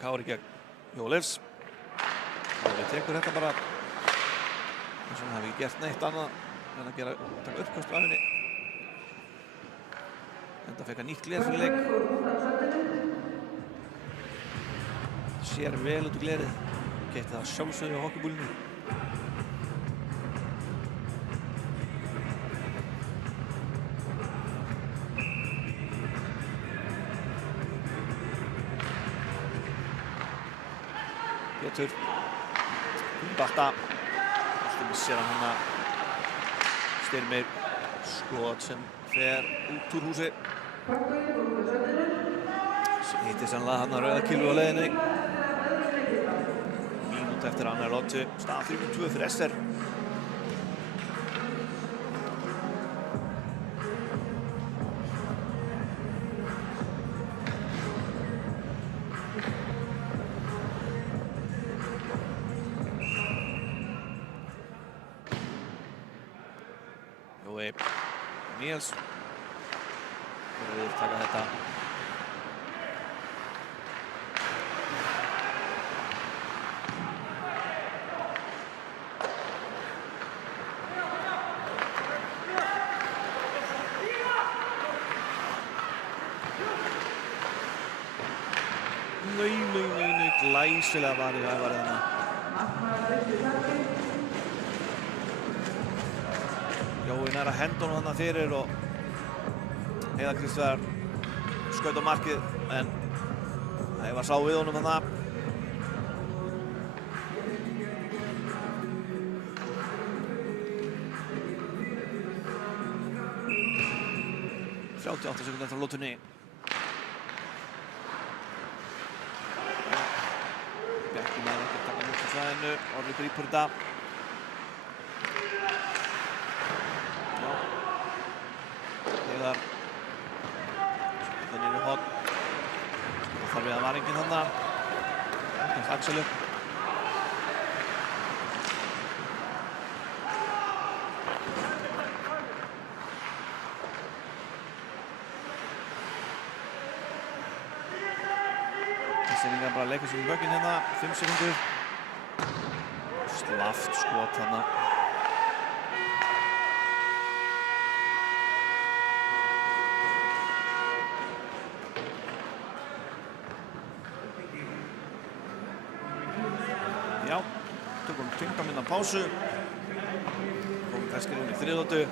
Kári gegn Hjólifs. Kári tekur þetta bara eins og hann hafi ekki gert neitt annað en að taka uppkast á henni. Enda fekk hann nýtt gler fyrir leik. Sér vel út úr glerið. Keypti það sjálfsögðu á hokkeybúlinu. Pétur Batta missir hann hana Styrmir skot sem fer út úr húsi sem hittir sannlega hann að rauða kilvu á leiðinni. Mínútu eftir annar lotu, stað 3-2 fyrir Ester. Níels verður taka þetta Nei, glæsilega varið þarna. Jói nær að henda honum þarna fyrir og Heiða Kristvegar skaut á markið en það var sá við honum þarna. Það 38 sekúndur eftir lotunni. Bjarki með ekki að taka múst á svæðinu. Orri grípur þetta. Heiðar niður í horn. Það þarf við að varingin þarna. Axel upp. Íslendingar bara leikur sig í vögginn hérna. 5 sekúndur. Slaft skot þarna. Já, tökum 15 mínútna pásu. Komum ferskir inn í þriðlotu.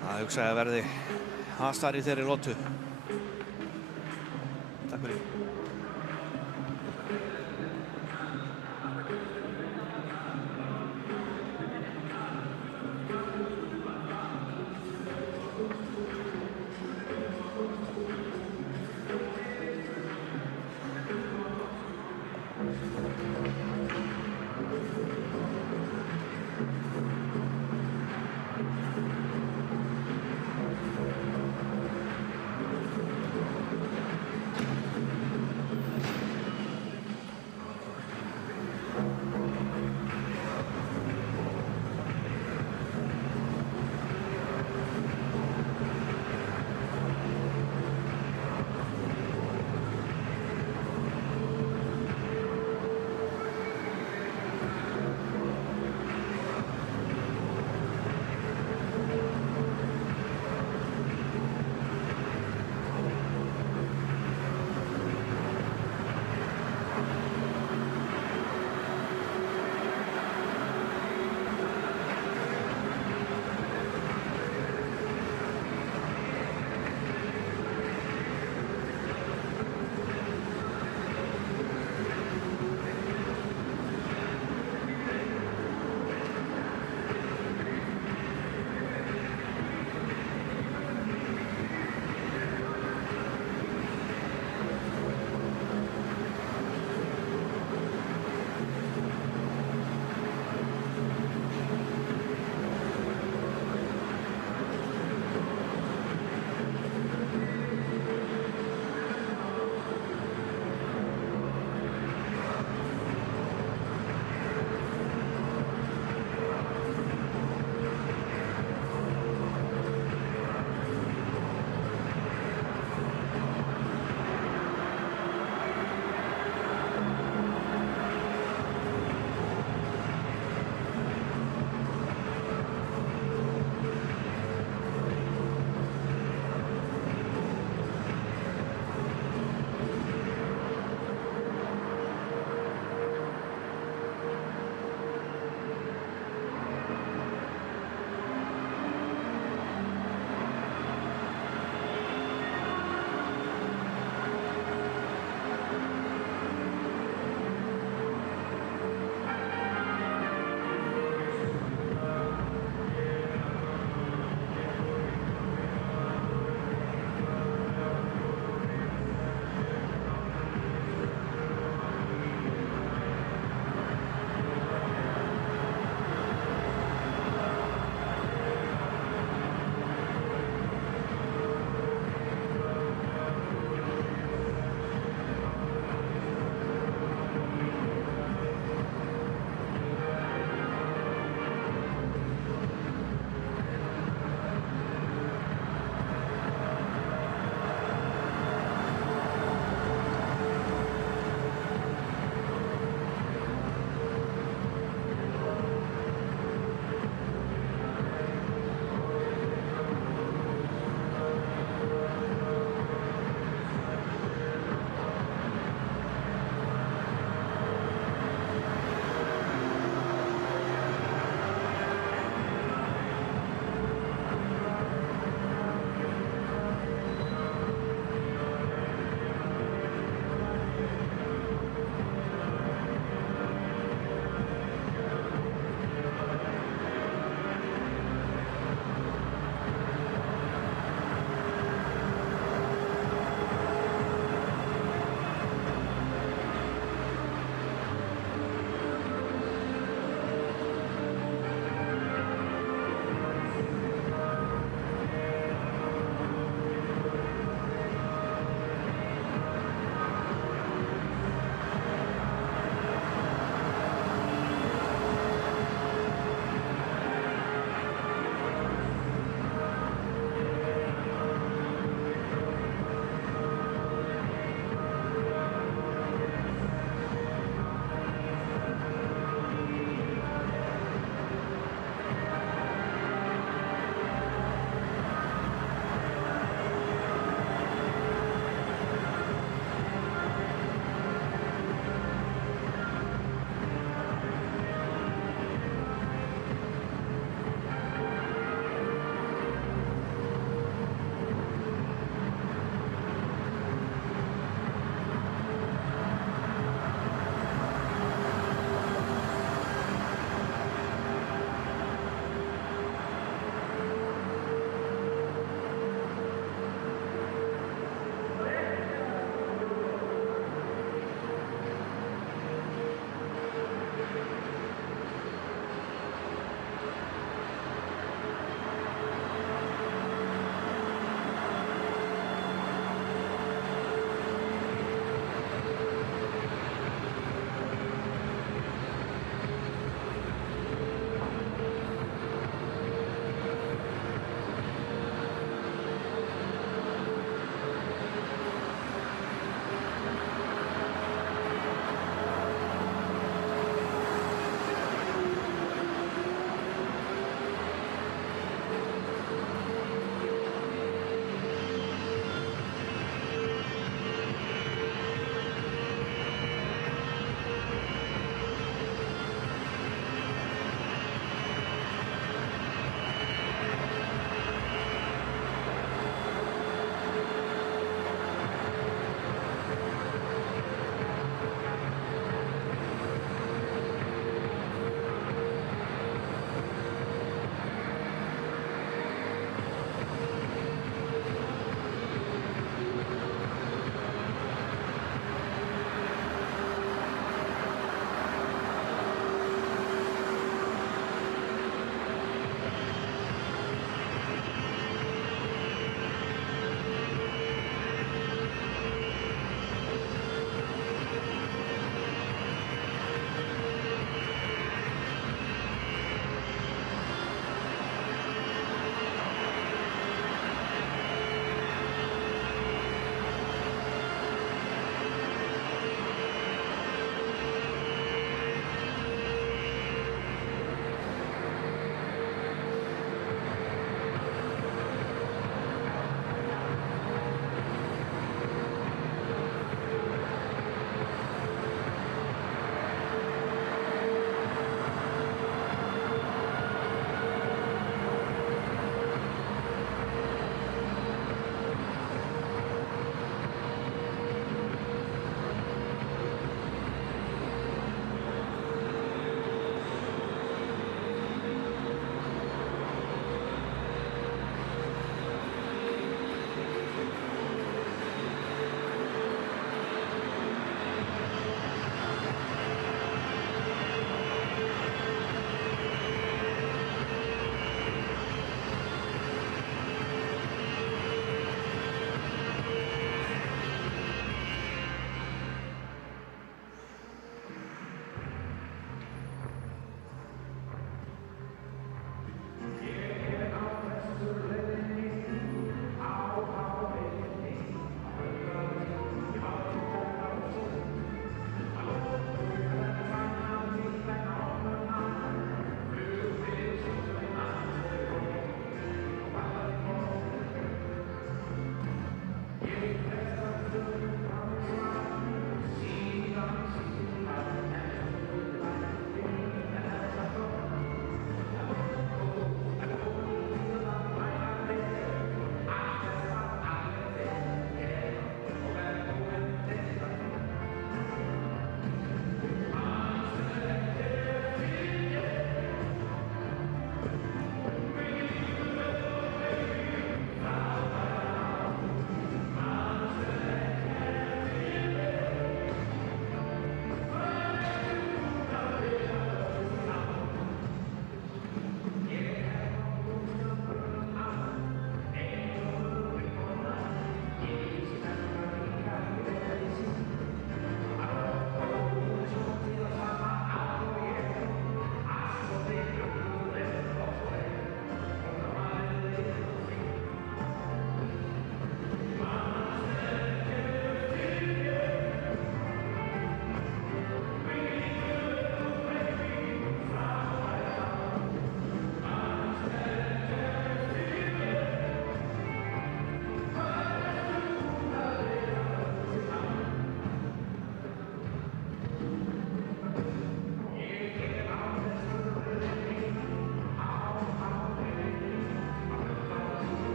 Það hugsa ég að verði hastar í þeirri lotu. Takk fyrir.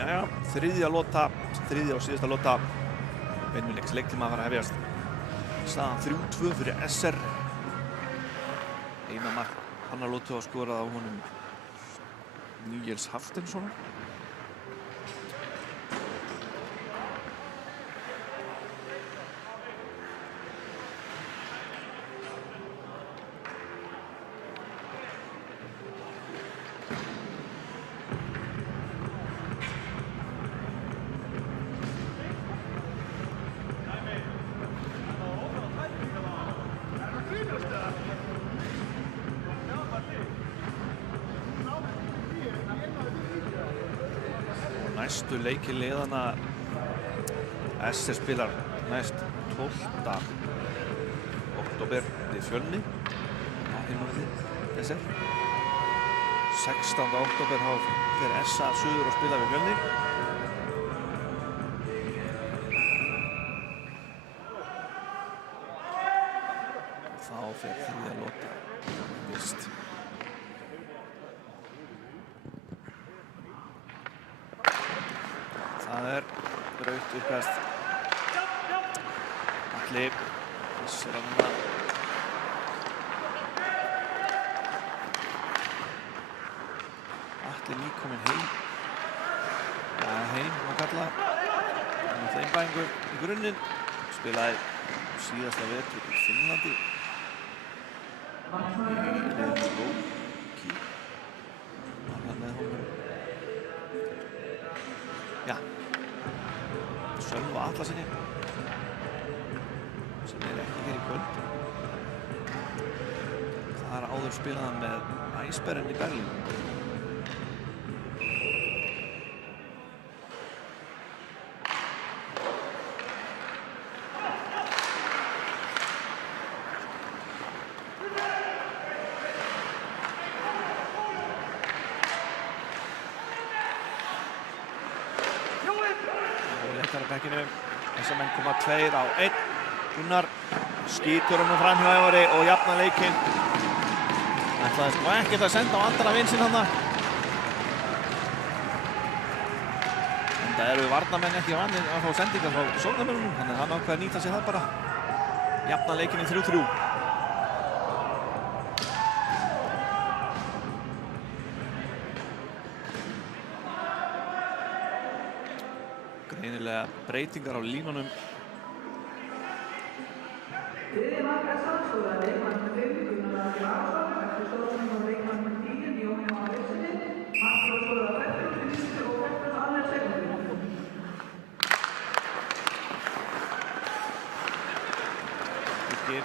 Jæja, þriðja og síðasta lota beinvinleiks leiktíma að fara að hefjast. Staðan 3-2 fyrir SR. Eina mark annar lotu að skorað á honum Níels Hafsteinsson. Næstu leiki liðana SR spilar næst 12. október við Fjölni á heimavelli SR. 16. október fer SA suður og spila við Fjölni. Þá fer þriðja lota fyrst. Það rautt uppkast. Atli sér að núna. Atli nýkominn heim. Ja, heim má kalla. Hann er einbæingur í grunninn. Spilaði síðasta vetur í Finnlandi. Var hann með honum. Já. Sölva Atlasinni sem ekki hér í kvöld. Þar áður spilaði hann með Æsbergen í Berlín. Þessar menn koma 2-1. Gunnar skýtur honum fram hjá Ævari og jafnar leikinn. Ætlaðist nú ekkert að senda á andra vinn sinn þarna. Enda eru varnarmenn ekki vanir að fá sendingar frá sóknarmönnunum, þannig að hann ákveður að nýta sér það bara. Jafnar leikinn í 3-3. Greinilega breytingar á línunum. Þriðji mark SR skoraði leikmaður 5 Gunnar Atli Arason eftir stóðsendingu á leikmaður 10 Jóhann Már Leifssyni. Markið var skorað á 40. og 42. sekúndu. Siggi.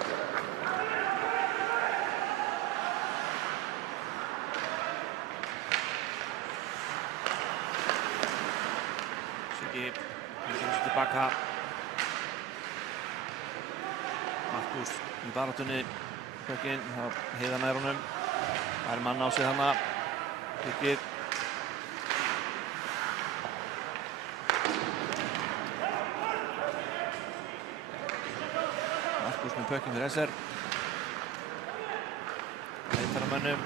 Siggi kemur sér tilbaka. Markus í baráttunni. Pökkinn, Heiða nær honum. Það er mann á sig þarna. Birgir. Markus með pökkinn fyrir SR. Leitar að mönnum.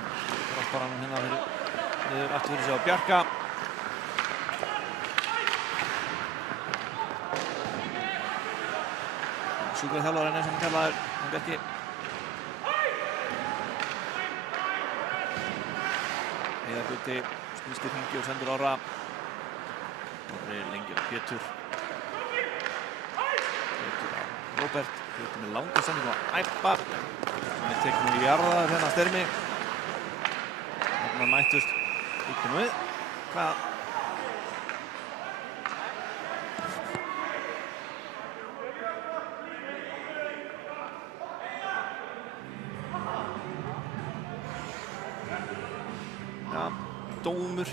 Droppar hann hérna niður aftur fyrir sig á Bjarka. Sjúkraþjálfarinn eins og hann kallaður, hann Bjarki. Heiðar Gutti snýst í hringi og sendur ára. Það er lengi á Pétur. Pétur á Róbert. Pétur með langa sendingu á Æppa. Hann er tekinn í jarðaður hérna Styrmi. Þarna mættust ykkur við. Hvað? Dómur.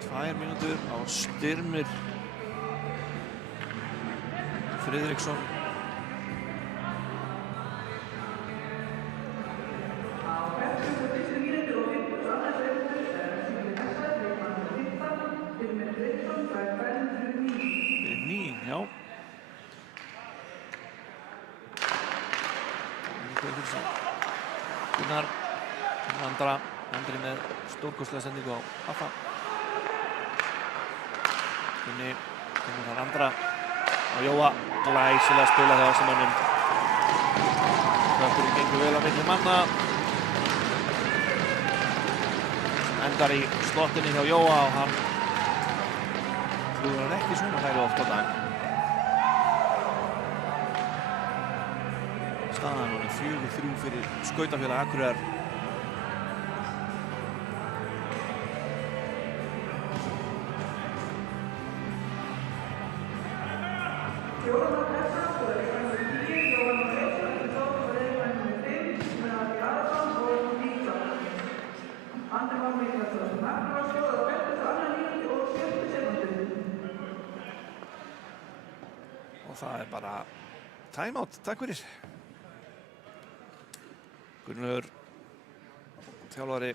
Tvær mínútur á Styrmir Friðriksson. Andri með stórkostlega sendingu á Haffa. Gunni kemur þar Andra á Jóa. Glæsilega spila hjá þessum mönnum. Krafturinn gengur vel á milli manna. Endar í slottinni hjá Jóa og hann klúðrar ekki svona hægri oft á dag. Staðan hún er 4-3 fyrir Skautafélag Akureyrar. Og það er bara timeout, takk fyrir. Gunnlaugur, þjálfari,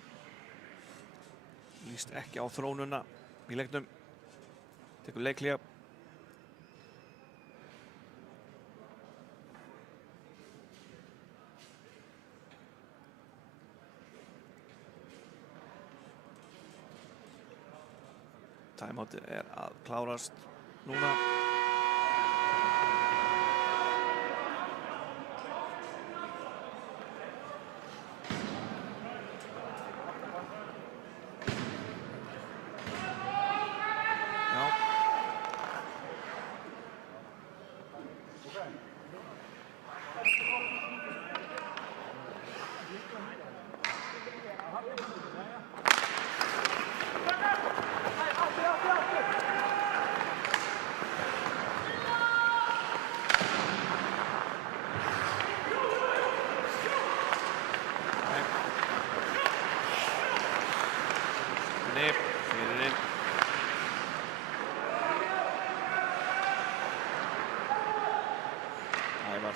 líst ekki á þróununa í leiknum. Tekur leikhlé. Timeoutið er að klárast núna.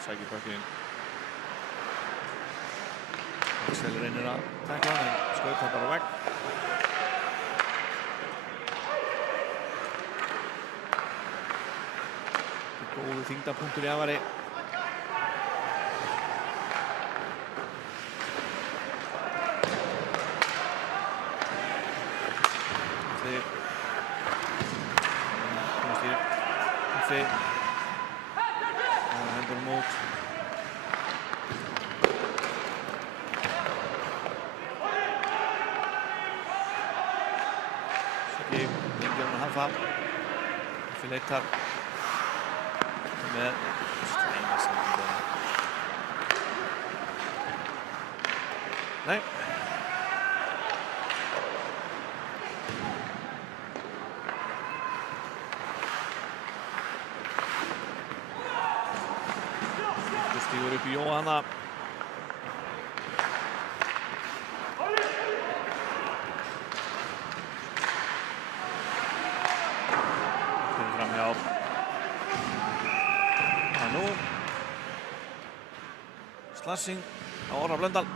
Sækir pökkinn. Axel reynir að tækla hann en skaut það bara vegg. Góður þyngdarpunktur í Avari. Haffi. Hendur mót. Siggi lengi á hann að Haffa. Haffi leitar. Með strænga sendingu. Nei. Þú stígur upp í Jóhanna. Fyrir fram hjá Nú. Slassing á Orra Blöndal.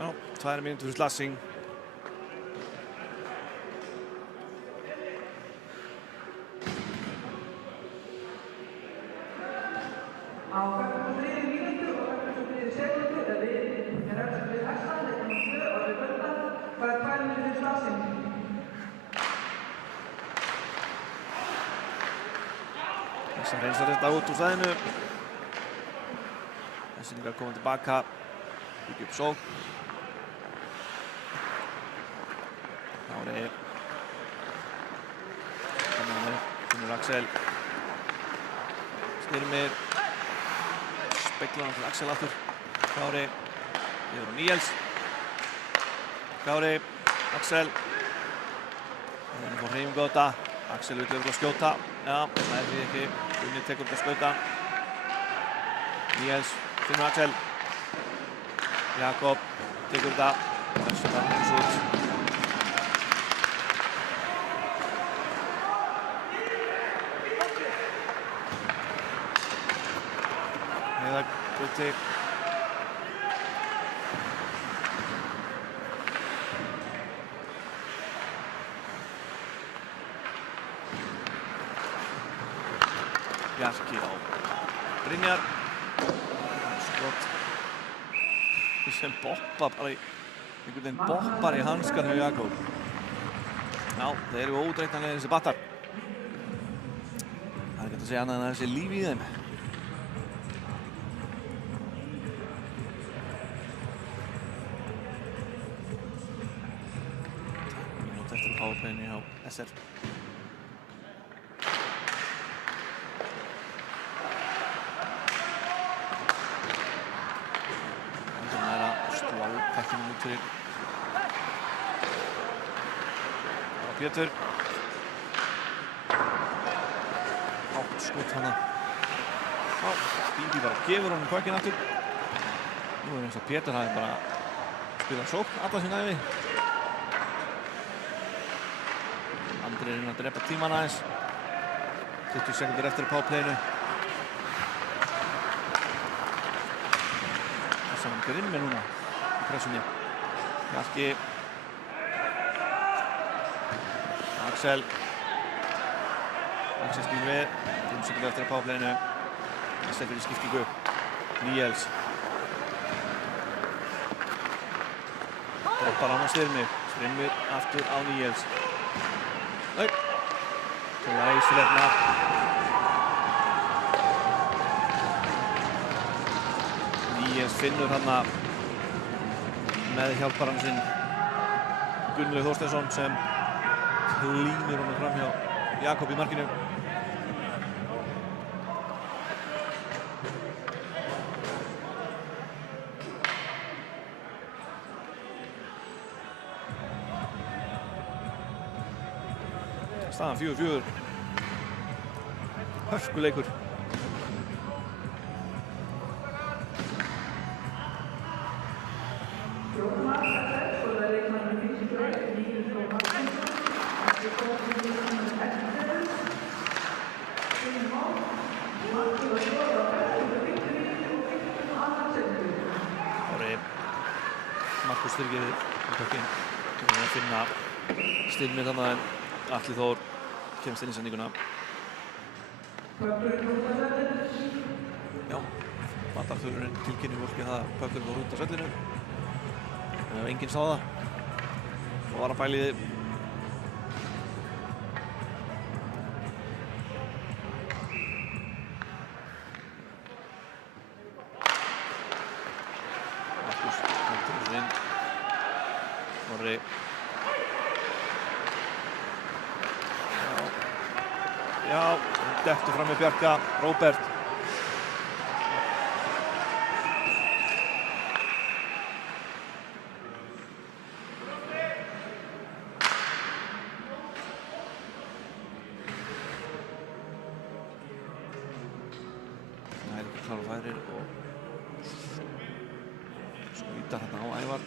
Já, 2 mínútur fyrir Slassing. Á 43 mínútu og 43 sekúndur er liðið Refsingleik Hessan, leik nr. 2, Orri Blöndal, fær 2 mínútur fyrir Slassing. Þessi reynsar þetta út úr stæðinu. Hessingar koma tilbaka, byggja upp sókn. Kári. Finnur Axel. Styrmir. Speglar hann til Axel aftur. Kári. Yfir á Níels. Kári. Axel. Þannig fór hreyfingu á þetta. Axel vill örugglega skjóta. Já, það er því ekki. Gunni tekur þetta skauta. Níels. Finnur Axel. Jakob tekur þetta. Þessi var hans út. Heiðar Gutti. Bjarki á Brynjar. Skot sem boppa bara í einhvern veginn boppar í hanskan hjá Jakob. Já, þeir eru óútreiknanlegir þessi battar. Það er ekki hægt að segja annað en að þessi líf í þeim. Mínútu eftir á powerplayinu hjá SR. Pekkinu út fyrir Pétur. Hátt skot hana. Já, Bíbi bara gefur honum kökkin aftur. Nú er eins og Pétur hafi bara spilað sókn alla sín ævi. Andri er að drepa tíman aðeins. 20 sekundur eftir powerplayinu. Það saman Grimmi núna í pressunni. Bjarki. Axel. Axel snýr við. 5 sekundur eftir powerplayinu. Axel fyrir skiptingu. Níels. Droppar hann á Styrmir. Styrmir aftur á Níels. Nei. Glæsilegt mark. Níels finnur hana með hjálparann sinn Gunnlaug Þorsteinsson sem klínir honum fram hjá Jakob í markinu. Staðan 4-4. Hörkuleikur. Markus Styrgerði í kökkinn. Við erum að finna Styrmir þarna en Atli Þór kemst inn í sendinguna. Já, matarþururinn tilkynnir fólki að pökkurinn fór út af svellinu. Enginn sá það og var að pæla í því. Markus hendur þessu inn. Snorri. Já, dettur fram með Bjarka. Róbert. Klára færir og skvítar hérna á Ævar.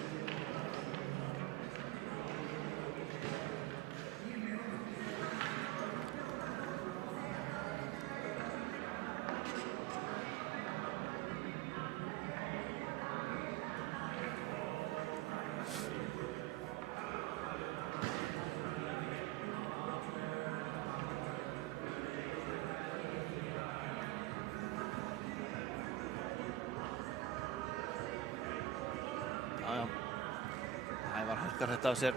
Ævar harkar þetta af sér.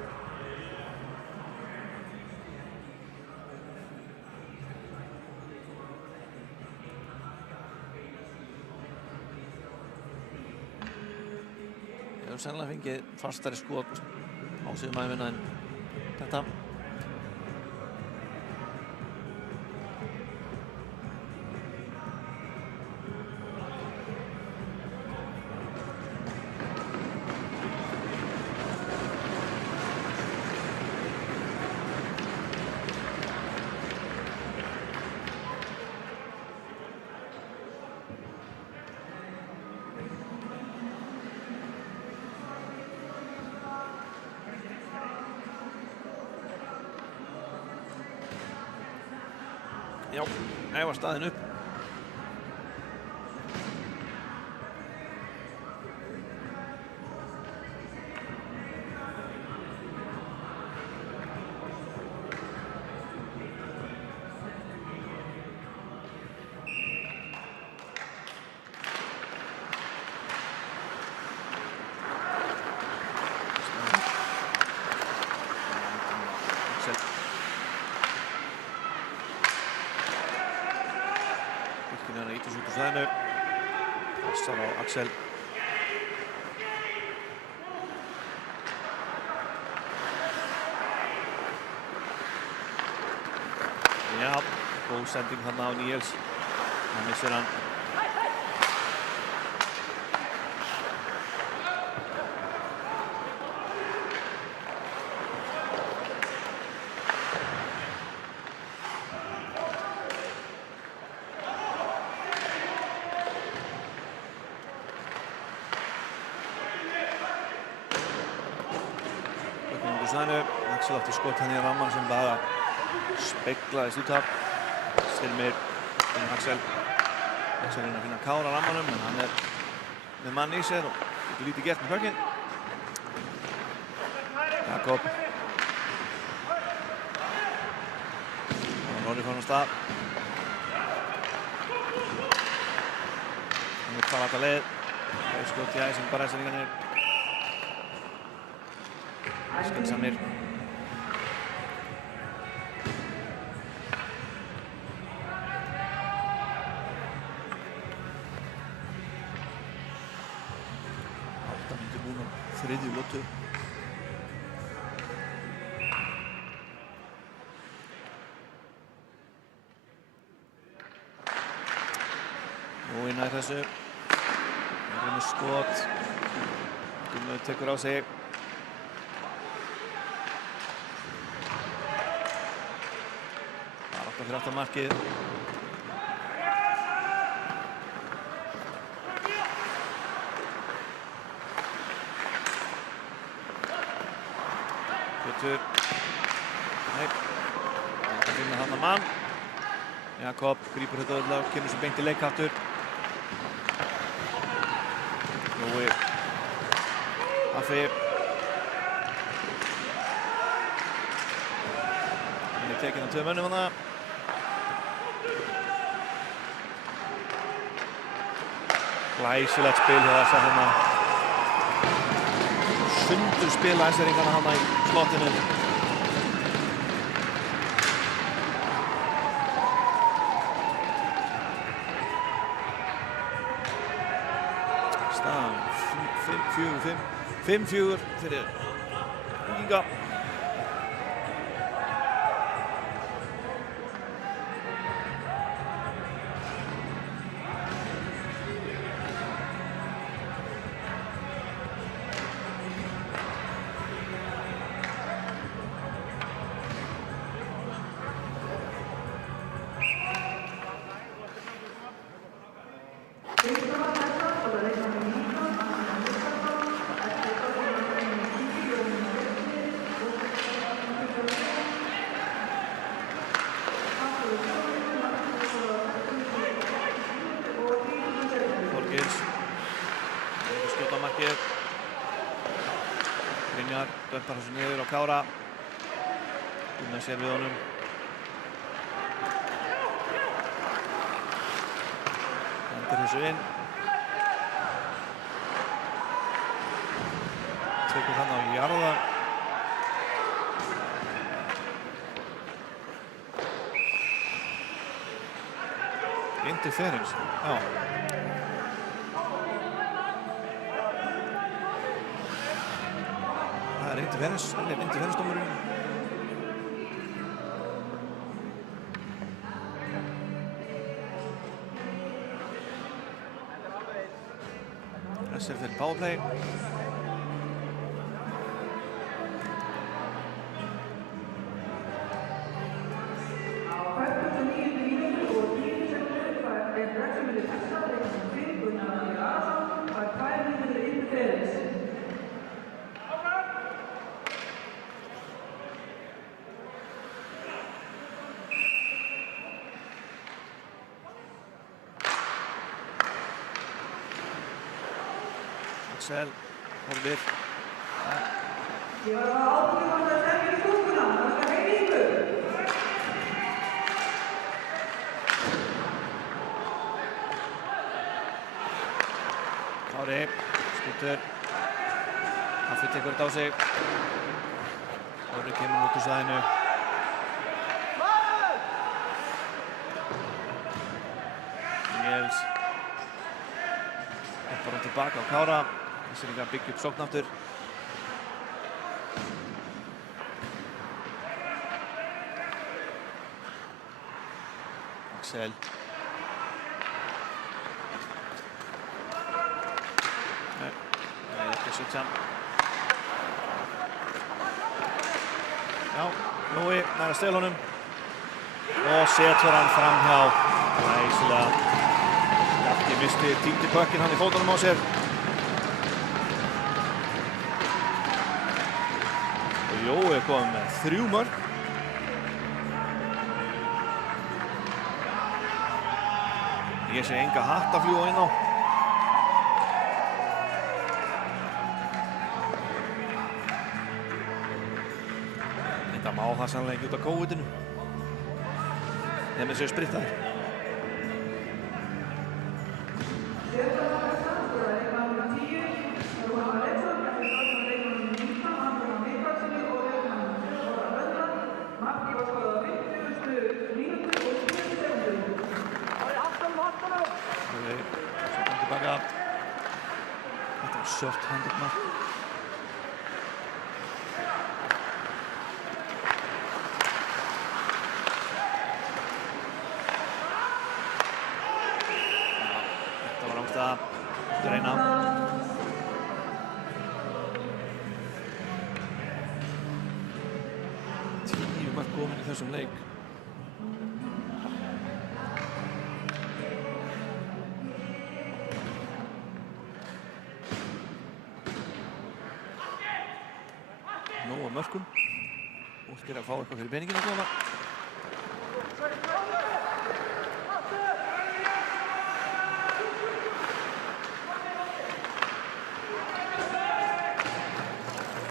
Við höfum sennilega fengið fastari skot á sigurmarkinu en þetta. Já, Ævar staðinn upp. Passar á Axel. Já, góð sending þarna á Níels. Hann missir hann. Axel átti skot hann í ramman sem bara speglaðist út af. Styrmir inn Axel. Axel reyna að finna Kára á rammanum en hann með mann í sér og getur lítið gert með högginn. Jakob. Og Norri fór á stað. Hann vill fara alla leið. Það er skot í æsing bara æslingarnir. Skynsamir. Þriðju lotu. Og inn að þessu. Það er með skot. Gunnlaug tekur á sig. Barátta fyrir aftan markið. Nei, það finna hann að mann. Jakob grípur þetta öll á, kemur svo beint í leik aftur. Jói. Affi. Hann er tekinn á 2 mönnum hana. Glæsilegt spil hjá þessa hérna. Sundur spila æseringarna hana í slottinu. Staðan 5-4 fyrir Víkinga. Þorgils. Skjóta markið. Brynjar dömpar þessu niður á Kára. Gunnar sér við honum. Hendir þessu inn. Tekur hann á jarða. Interference, já. Það er interference-dómurinn. Þessi er fyrir powerplay. Axel, horfir. Ég var að ákveða að það er í stúkuna, það skal heyri ykkur. Kári, skútur. Haffi tekur þetta á sig. Kári kemur út úr svæðinu. Níels. Hoppar hann tilbaka á Kára. Þessi er líka að byggja upp sókn aftur. Axel. Nei, það er ekki að switcha. Já, Nói nær að stela honum. Og setur hann framhjá. Næslega. Hjalti misti týndi pökkinn hann í fótunum á sér. Og Jói kom með 3 mörk. Ég sé enga hatt að fljúga inn á. Þetta má það sannlega ekki út af COVID-inu. Þeim er sér sprittaðir. Short-handed mark. Þetta var ángst að reyna. 10 mörk komin í þessum leik. Nóg af mörkum. Úlkir að fá eitthvað fyrir peningin að koma.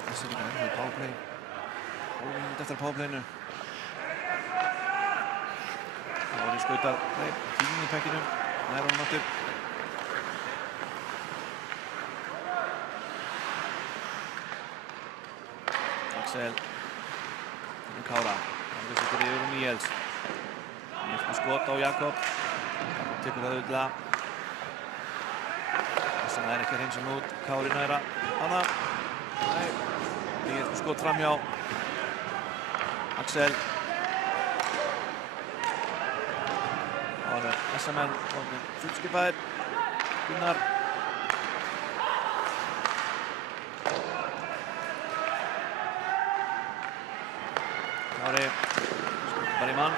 Þessi er líka ennþá í powerplay. 12 mínútur eftir powerplayinu. Það voru skautar, nei, 10 í pekkinu. Nær honum aftur. Axel. Kára. Hann setur yfir Níels. Níels með skot á Jakob. Jakob tekur það auðvitað. Þess vegna er ekki að hreinsa hann út. Kári næra. Hanna. Nei. Níels með skot framhjá Axel. Það var SMN fullskipaðir. Gunnar. Kári skot bara í mann.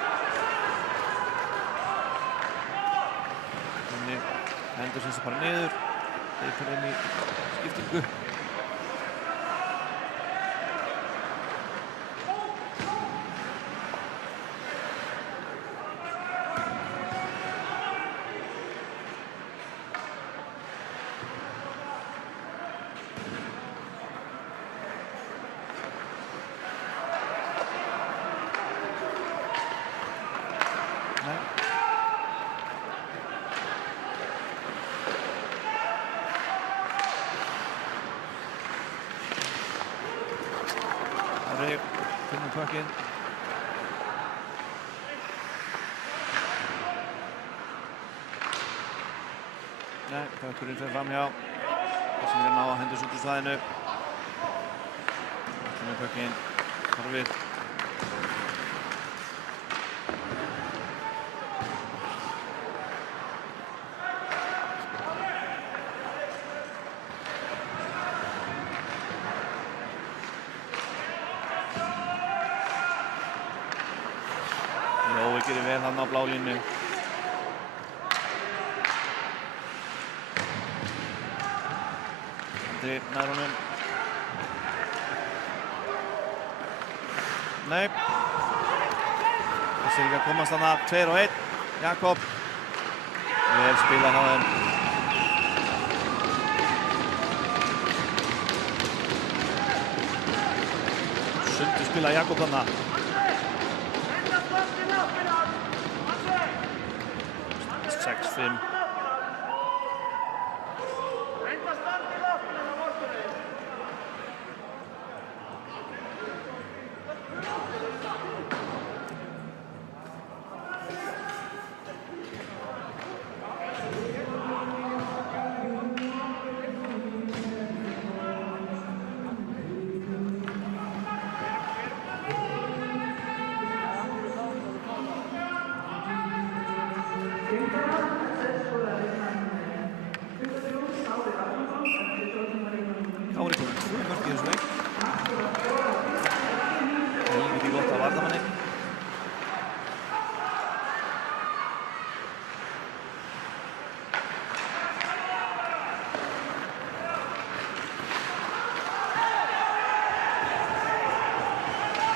Þannig hendur sem bara niður. Þeir fyrir inn í skiptingu. Finnum puckinn. Nei, puckurinn fer framhjá. Sem ná að hendast út úr svæðinu. Finnum puckinn. Horfið. Gerir vel hann á blá línu. Andri nær honum. Nei. Það sé ekki að komast þarna 2-1. Jakob. Vel spilað hjá þeim. Sundur spilað Jakob þarna. 6-5. Kári komið 2 mörk í þessu leik. Helviti gott af varnarmanni.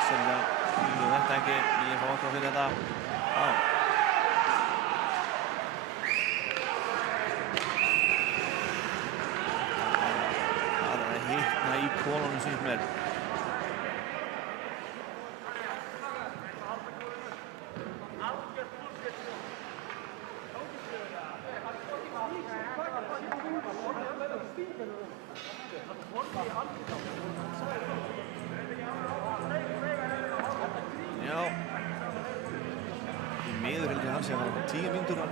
Sennilega skilur þetta ekki. Ég fá okkur fyrir þetta. Hittna í kolunum sínt mér. Já. Í miður held ég hann sé að fara 10 mínútur að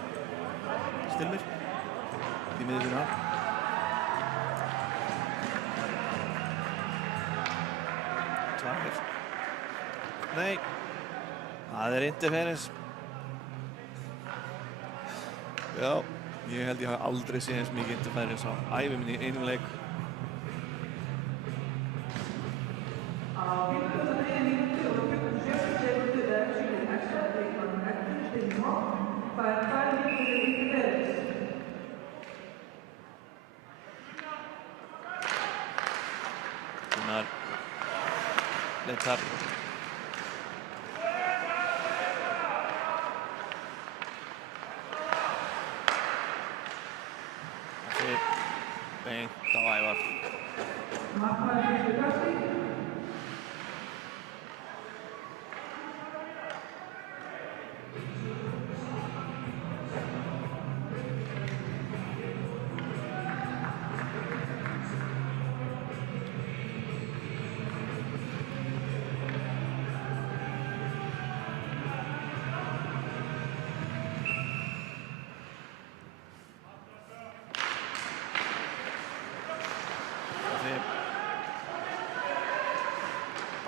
Styrmir. Í miður fyrir hann. Nei, það interference. Já, ég held ég hafi aldrei séð eins mikið interference á ævi minni í einum leik. Gunnar leitar. Beint á Ævar.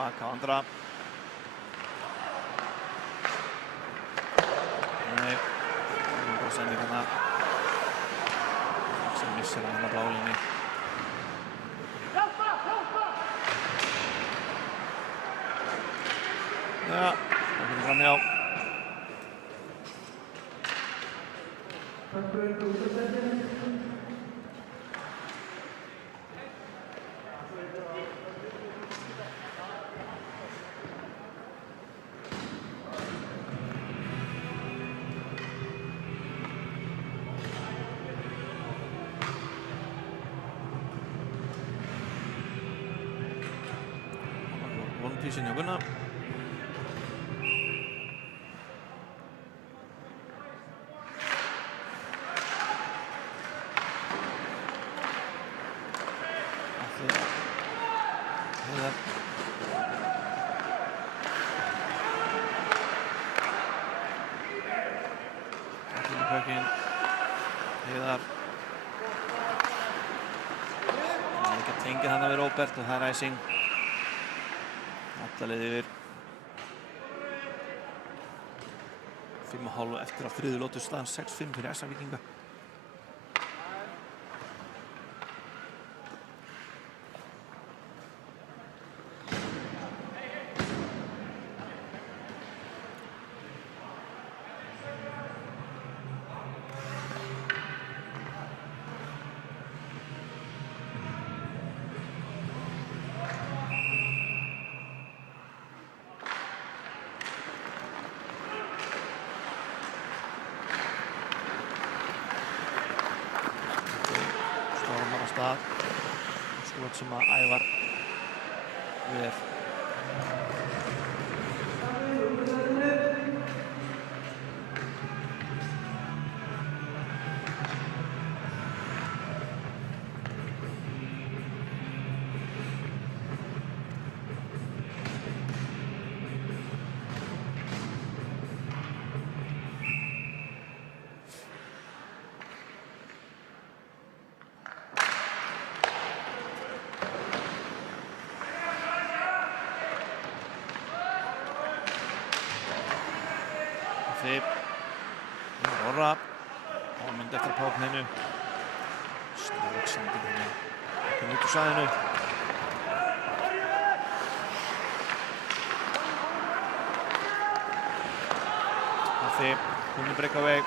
baka á andra. Nei, það er bara sending hérna. Sem missir hann á blálínni. Ja, það fyrir framhjá. One piece hjá Gunnar. Heiðar. Það er ekki að tengja þarna við Róbert og það er æsing. Alla leið yfir. 5,5 eftir á þriðju lotu, staðan 6-5 fyrir SA Víkinga. Skot sem að Ævar ver. Orra og myndi eftir pápninu. Stóð sending henni ekki út úr svæðinu. Hafði komið breakaway.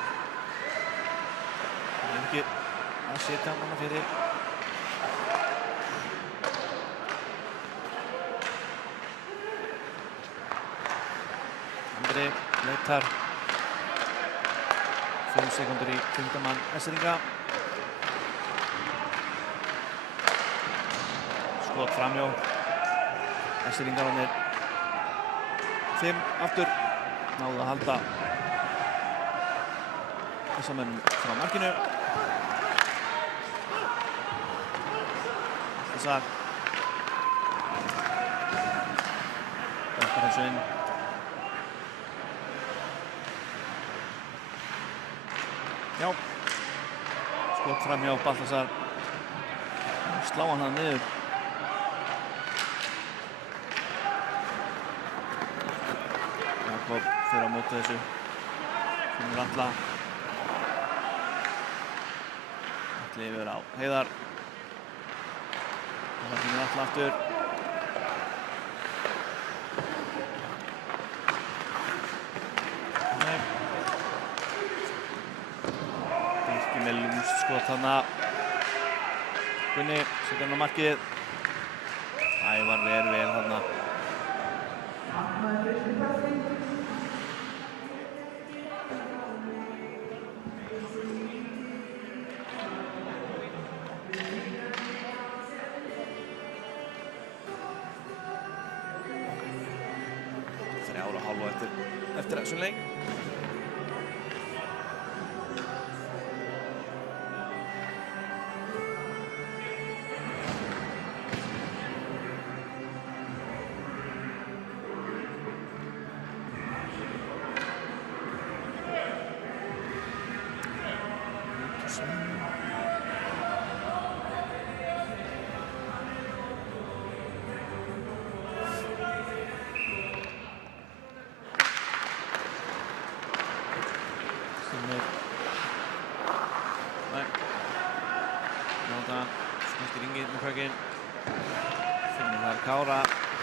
Það er ekki að setja hann fyrir. Andri leitar. 5 sekundur í 5. mann Essaringa. Skot framhjá. Essaringarnir 5 aftur. Náðu að halda þessa menn frá markinu. Þessar. Öppar þessu inn. Já, skot framhjá Baltasar. Slá hann það niður. Jakob fyrir á móti þessu. Finnur Atla. Atli yfir á Heiðar. Það finnur Atla aftur. Skot þarna. Gunni setur hann á markið. Ævar ver vel þarna. Þrjár og hálfa eftir þessum leik.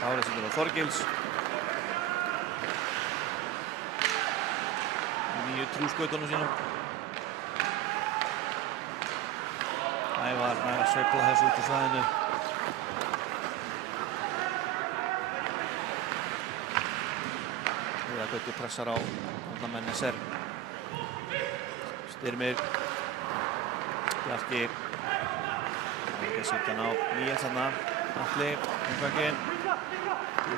Kári setur á Þorgils. Nýju trúskautunum sínum. Ævar nær að sveifla þessu út úr svæðinu. Gauti pressar á varnarmenn SR. Styrmir. Bjarki. Það er ekki að setja hann á Níels þarna. Atli, umhverfinn.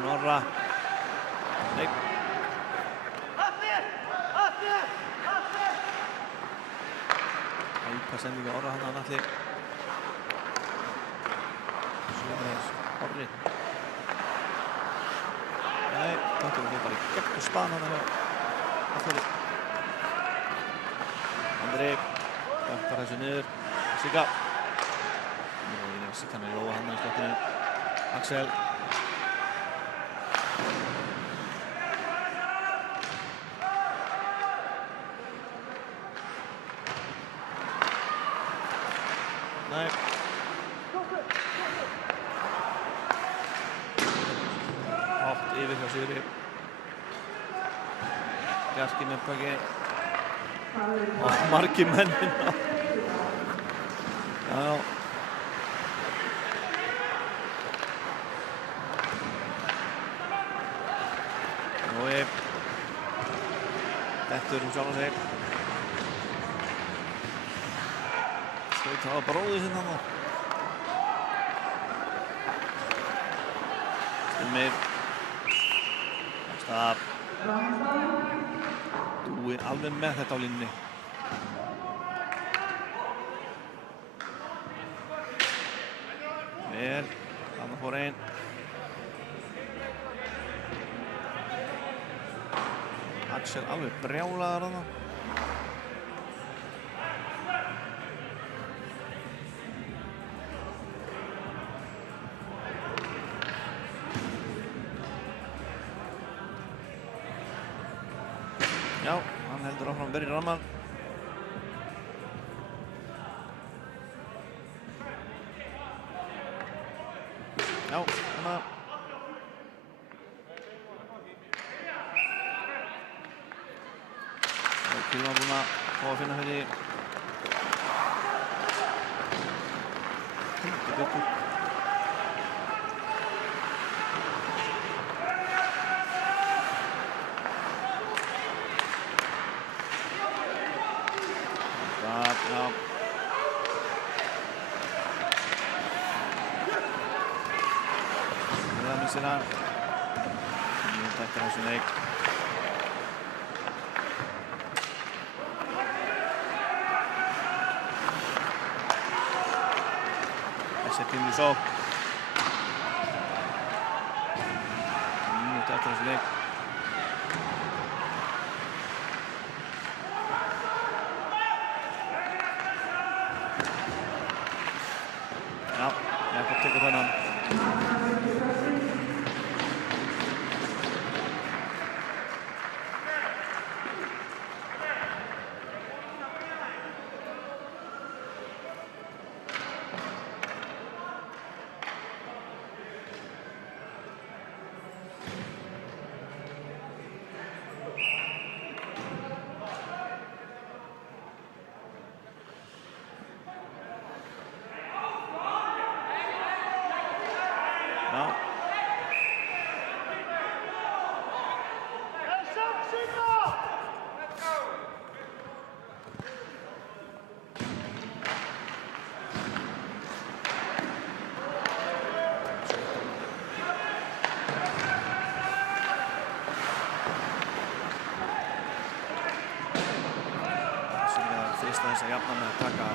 Norra. Nei. Æpa sendingi á Orra hann Atli. Sömuleiðis Orri. Nei, Tóttur við bara í gegn og span hann hjá Atli. Andri. Dömpar þessu niður. Sigga. Sigga hann í róa hann í slottinu. Axel. Nei. Hátt yfir hjá Sigri. Bjarki með baki. Og margir mennin á. Já. Nói. Dettur sjálfan sig. Skaut hafa bróðið sinn þarna. Styrmir. Staf. Dúi alveg með þetta á línunni. Vel. Þarna fór einn. Axel alveg brjálaður þarna. Já, hann heldur áfram að byrja í ramman. Já, þarna. Kilvan búinn að fá að finna fyrir heldur betur. Það, já. Það missir hann. Nú tættir hann svo leik. Setjum við svo. Mínúti eftir þessu leik. Já, Jakob tekur þennan. Já. Frista þess að jafna með að taka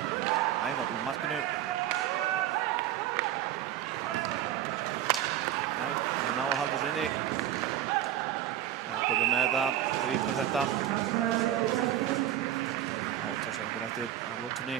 Ævar úr markinu. Það ná að halda þessu inni. Komum með þetta, grípum þetta. Átast okkur eftir á lotunni.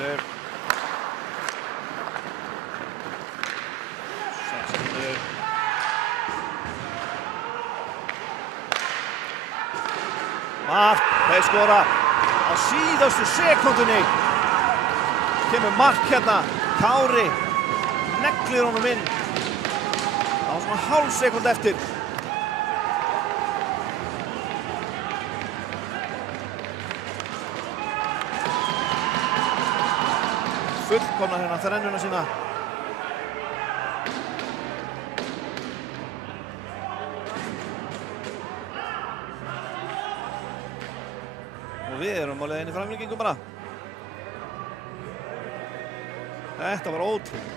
mínútur. 6 mínútur. Mark, þeir skora á síðustu sekúndunni. Kemur mark hérna. Kári neglir honum inn. Það var svona hálf sekúnd eftir. Fullkomna hérna þrennuna sína. Og við erum á leiðinni í framlengingu bara. Þetta var ótrúlegt.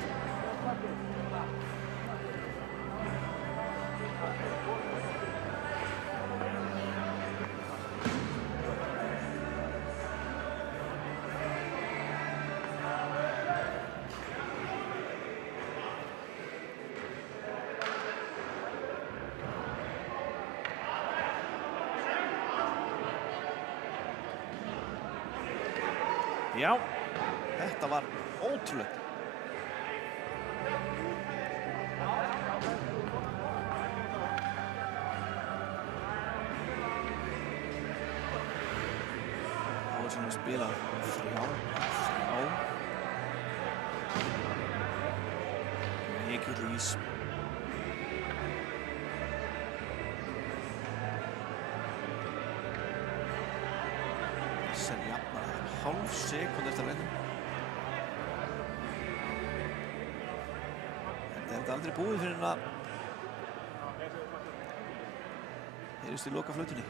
Já, þetta var ótrúlegt. Það var sem að spila þrjá. Mikill ís. Sem jafnar hálf sekúnd eftir leiknum. Þetta er aldrei búið fyrir en að heyrist í loka flautunni.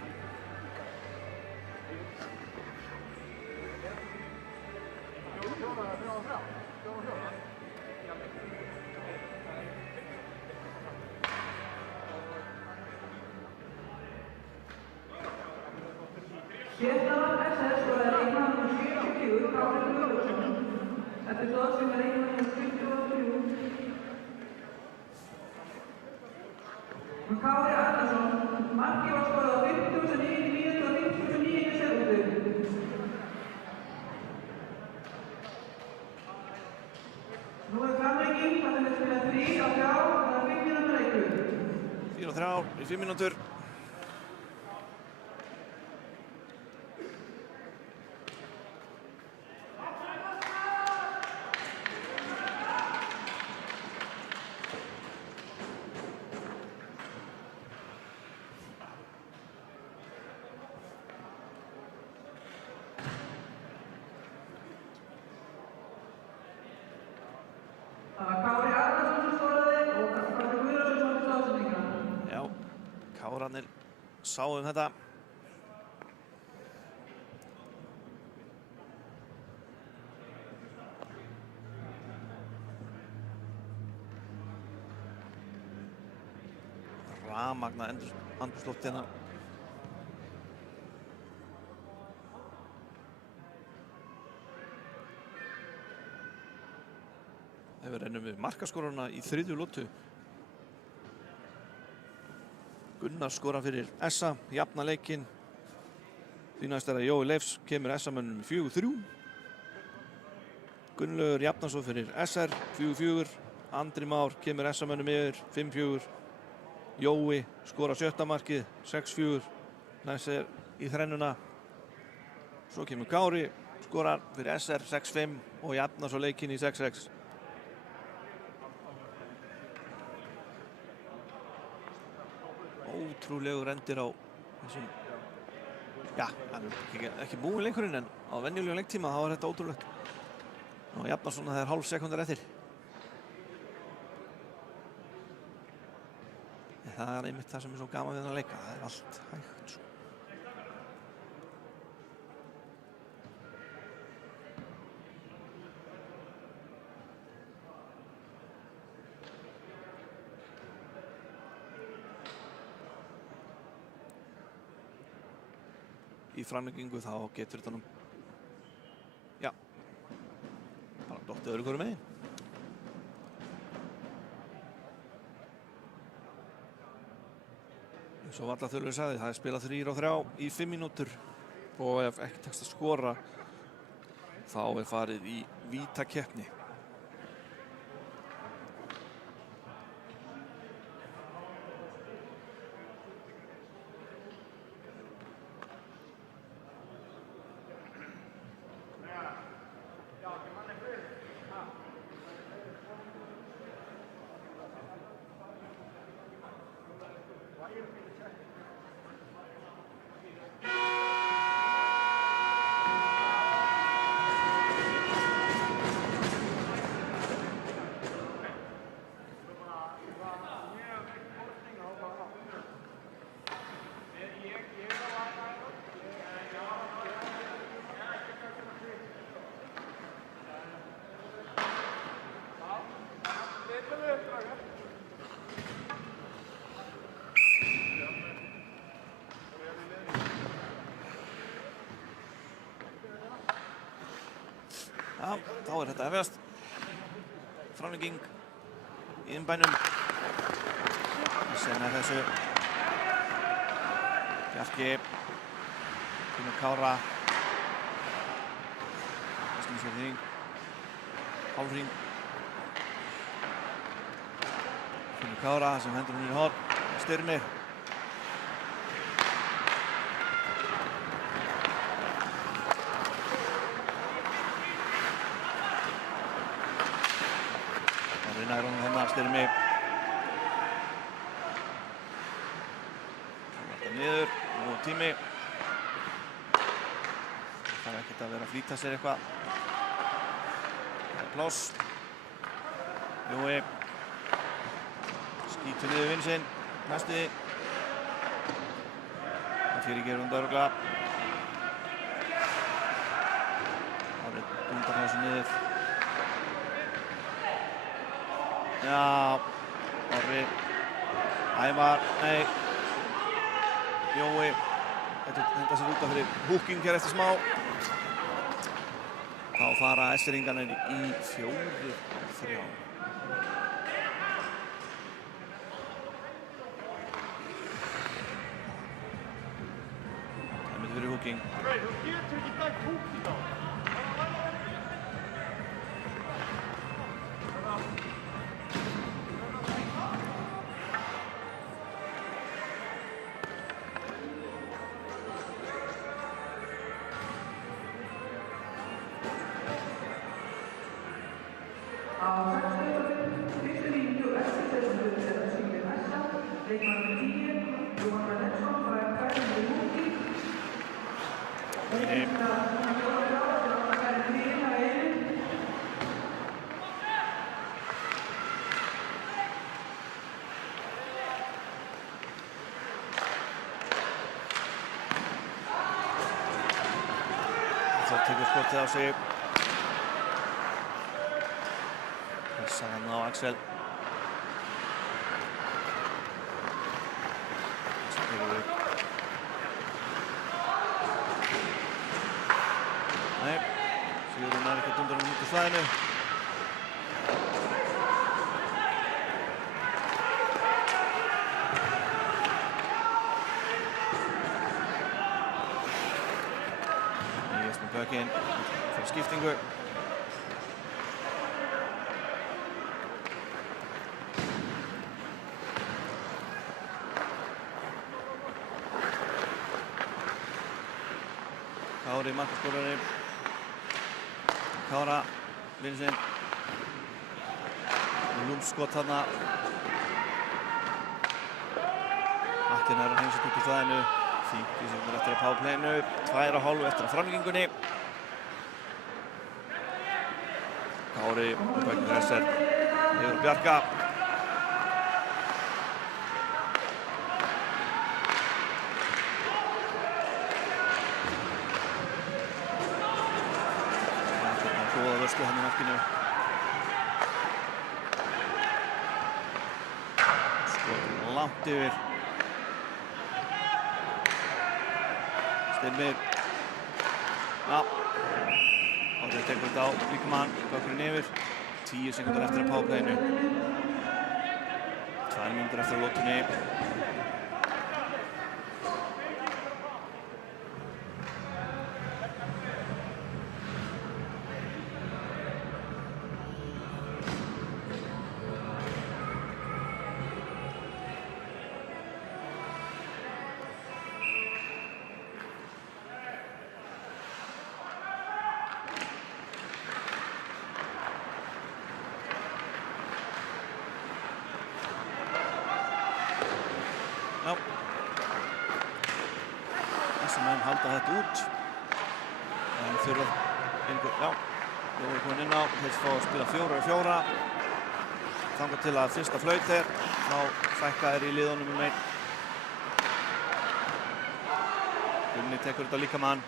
Sérstaðan SS skoraði leikmaður númer 74, Kári Guðlaugsson, eftir stóð sem er leikmaður númer 23. Kári Arnarsson, markið var skorað á 59. mínútu og 59. sekúndu. Nú er framlenging, þar sem er spilað 3 á 3, það er 5 mínútur leikur. 4 og 3 í 5 mínútur. Það var Kári Arnarsson sem skoraði og Kári Guðlaugsson sem átti stóðsendinguna. Já, Kárarnir sáu þetta. Rafmagna andrúmsloft hérna. Við rennum við markaskoruna í 3. lotu. Gunnar skora fyrir SA, jafna leikinn. Því næst er að Jói Leifs kemur SA-mönnum 4-3. Gunnlaugur jafnar svo fyrir SR 4-4. Andri Már kemur SA-mönnum yfir 5-4. Jói skora 7. markið 6-4. Næst er í þrennuna. Svo kemur Kári, skorar fyrir SR 6-5 og jafnar svo leikinn í 6-6. Ótrúlegur endir á þessum, já, ekki búinn leikurinn en á venjulegum leiktíma þá er þetta ótrúlegt. Og jafnar svona þegar hálf sekúndar eftir. En það er einmitt það sem er svo gaman við þennan leika, það er allt hægt svo. Í framlengingu þá getur þetta nú, já, bara dottið öðru hverju megin. Svo Valla Þulur sagði, það er spilað 3 og 3 í 5 mínútur og ef ekki tekst að skora Þá farið í vítakeppni. Já, þá þetta hefjast. Framlenging í innbænum. Sen þessu Bjarki Finnur Kára snýr hring hálfhring Finnur Kára sem hendur hún í horn Styrmir nær honum hennar Styrmi þetta niður og tími það ekkert að vera að flýta sér eitthvað það pláss Jói skýtur niður vinn sinn næstuði það fyrirgefur hún örugglega það dundar þessu niður Já, Orri, Ævar, nei, Jói, þetta sér út af fyrir húking hér eftir smá. Þá fara Eskfirðingarnir í 4-3. Það myndi fyrir húking. Tekur skotið á sig. Pressar hann á Axel. Spilur upp. Nei, Sigurður nær ekki dundar hann út úr svæðinu. Bökinn fyrir skiptingu. Kári markaskorari. Kára vinur sinn. Lúmskot þarna. Attin er að heimsast út úr svæðinu. 50 sekúndur eftir að powerplayinu, 2,5 eftir að framlengingunni. Kári, Bökkin Hresser, yfir Bjarka. Þetta er góða vörslu hann í markinu. Skot langt yfir. Styrmir. Já. Orri tekur þetta á líkamann, Bökkurinn yfir. 10 sekúndur eftir að powerplayinu. 2 mínútur eftir að lotunni. Já. Þessi menn halda þetta út. En þurfa einhver, já. Við erum komin inn á, þeir fá að spila 4-4. Þangað til að fyrsta flaut þá fækka í liðunum 1. Gunni tekur þetta líka mann.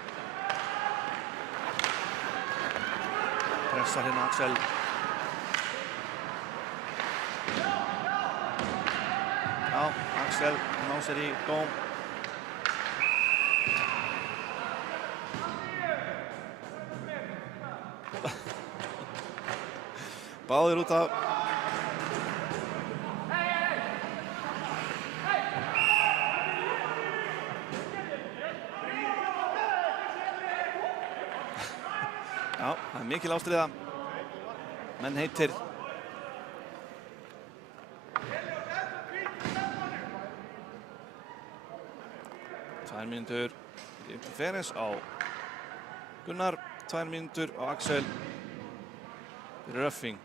Pressar hérna Axel. Já, Axel ná sér í dóm. Báðir út af. Já, það mikil ástríða. Menn heitir. Tvær mínútur interference á Gunnar. 2 mínútur á Axel. Röffing.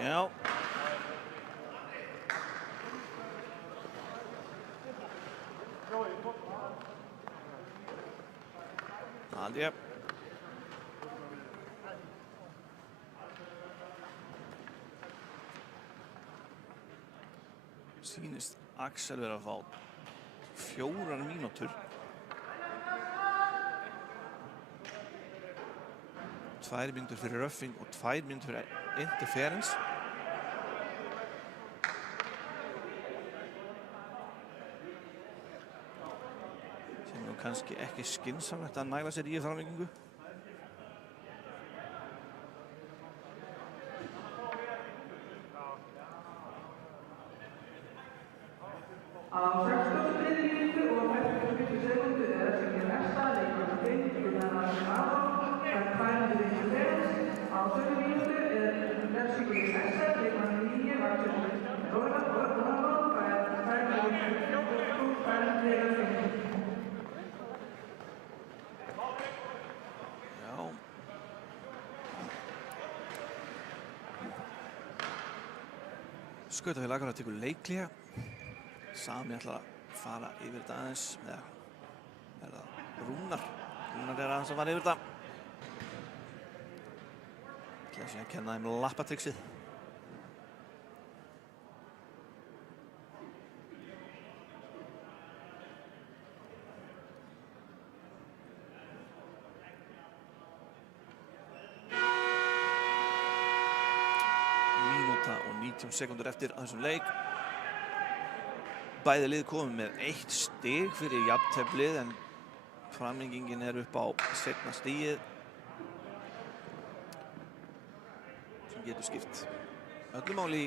Já. Aldrei. Sýnist Axel vera að fá 4 mínútur. 2 mínútur fyrir Röffing og 2 mínútur fyrir interference. Sem nú kannski ekki skynsamlegt að næla sér í framlengingu. Á 63. mínútu og 40 sekúndu Refsingin næsta leikmann 5 Gunnar Aron fær 2 mínútur interference. Á 7. mínútu Refsingin næsta leikmann 9 Axel Róðan fær 2 mínútur Refsingin. Já. Skautafélag Akureyrar tekur leikhlé. Sami ætlar að fara yfir þetta aðeins með Rúnar. Rúnar aðeins að fara yfir þetta. Ætla að kenna þeim lappatriksið. Mínúta og 90 sekúndur eftir að þessum leik. Bæði lið komið með 1 stig fyrir jafnteflið en framlengingin upp á seinna stigið sem getur skipt öllu máli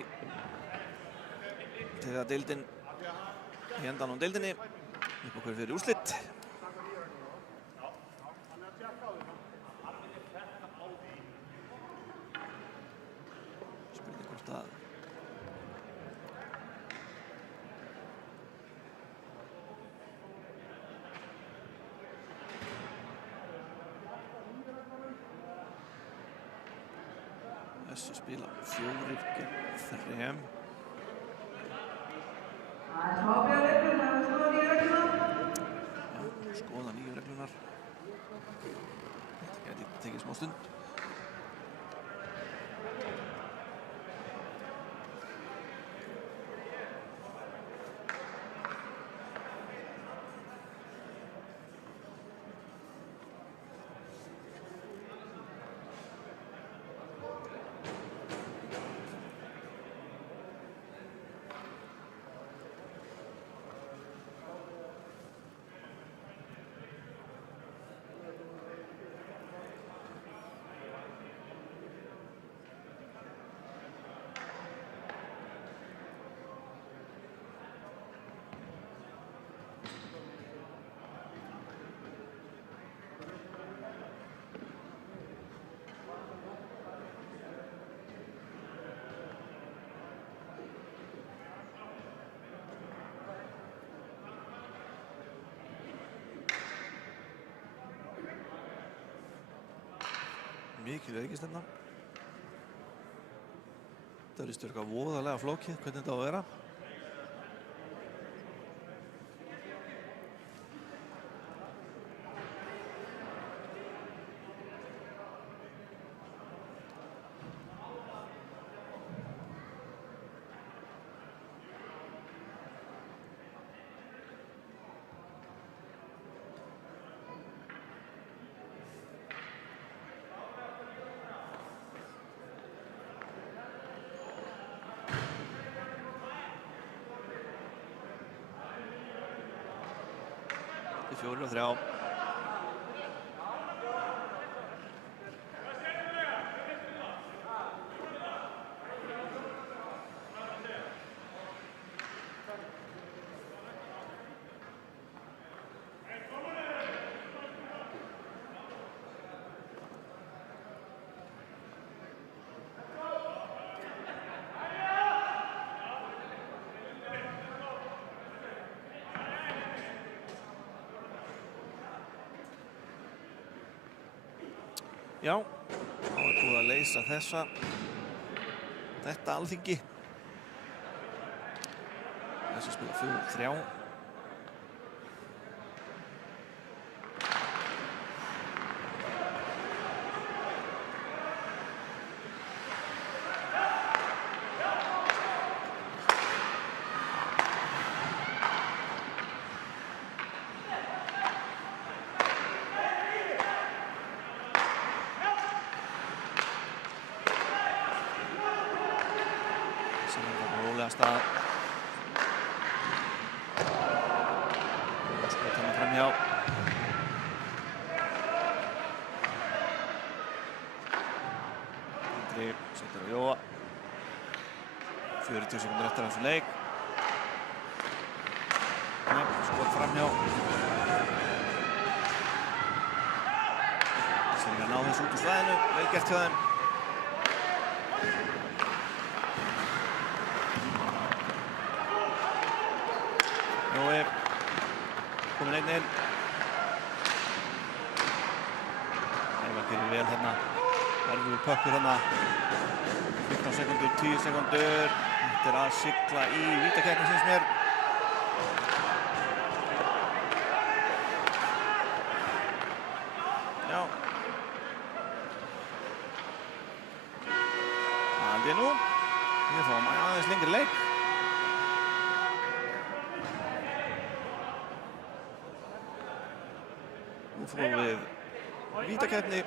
þegar deildin í endan á deildinni upp okkur fyrir úrslit. Spurning hvort að þessi spila 4 gegn 3. Það er smábjörleikur, það er skoða nýju reglunar. Já, skoða nýju reglunar. Þetta gæti tekið smá stund. Mikil veikistefna. Það virðist vera eitthvað voðalega flókið hvernig þetta á að vera. Þetta er 4-3. Já, þá er búið að leysa þetta alþingi. Þessi spila 4-3. Stað. Skot hann framhjá. Andri setur á Jóa. 40 sekúndur eftir hans leik. Skot framhjá. Sér að ná þessu út úr svæðinu. Vel gert hjá þeim. Jói, komin einn inn. Ævar gerir vel hérna. Erfiður pökkur hérna. 15 sekundur, 10 sekundur. Þetta er að sigla í vítakeppni finnst mér. Já. Það er nú. Við fáum aðeins lengri leik. Nú fórum við vítakeppni.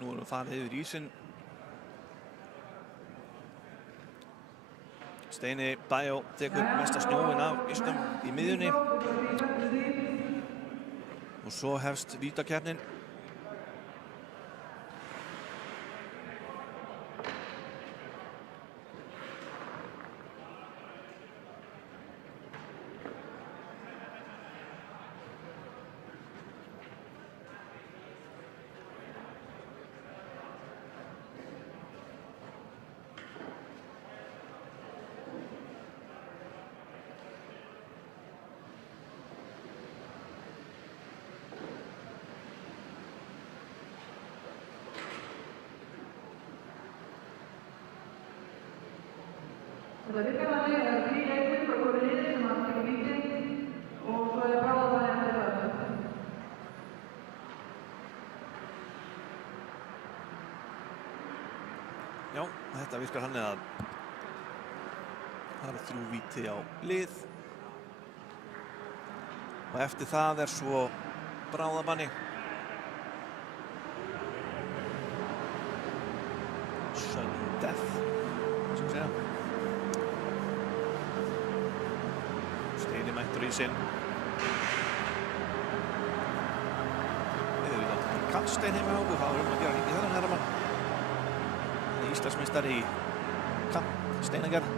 Nú erum við farið yfir ísinn. Steini Bæjó tekur mesta snjóinn af ísnum í miðjunni. Og svo hefst vítakeppnin. Þetta virkar þannig að 3 leikmenn frá hvoru liði sem að taka víti og svo er bráðabæði eftir það. Já, þetta virkar þannig að það eru 3 víti á lið og eftir það er svo bráðabanni. Sudden death, sem segja. Steini mættur í sinn. Kallstein heima hjá okkur, það var að gera hringi þennan herramann. Íslandsmeistari í kant steinagerð.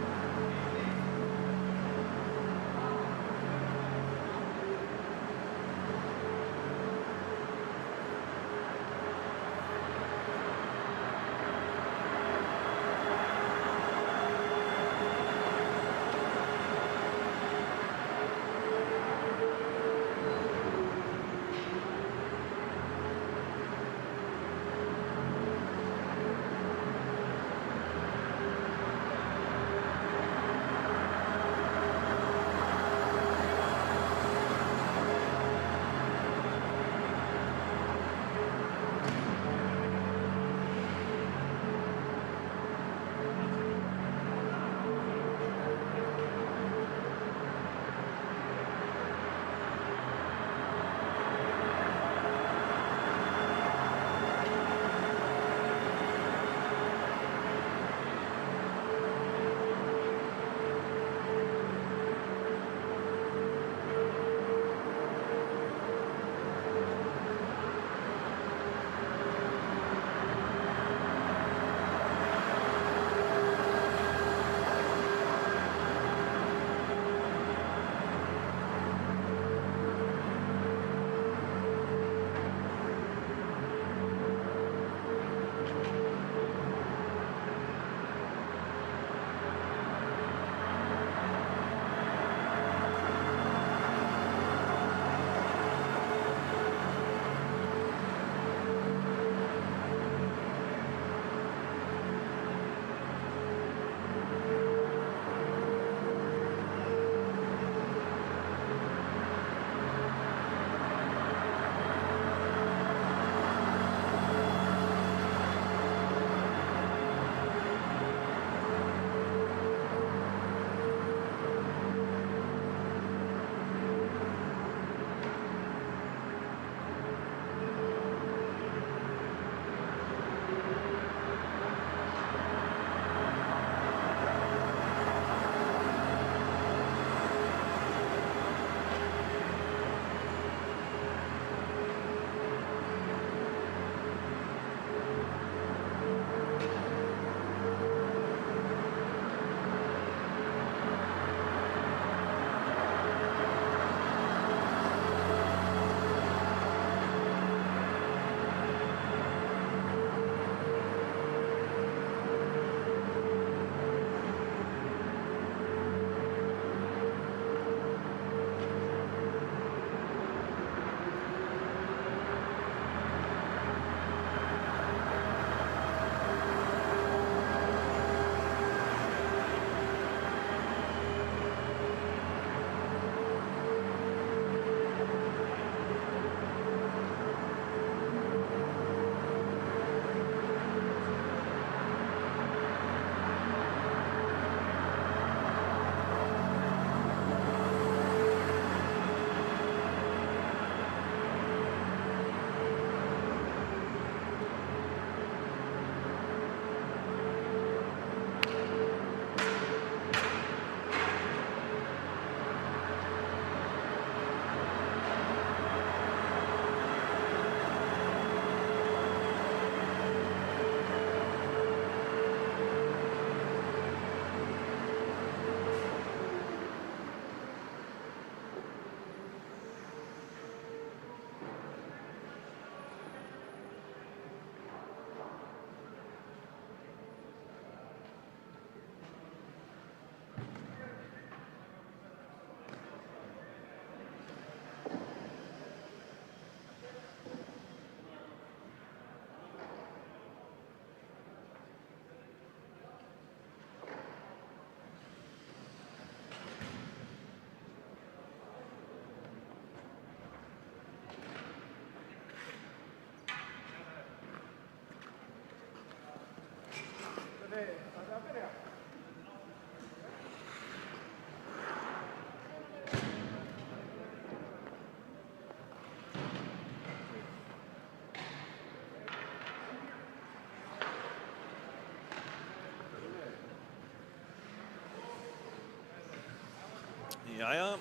Jæja,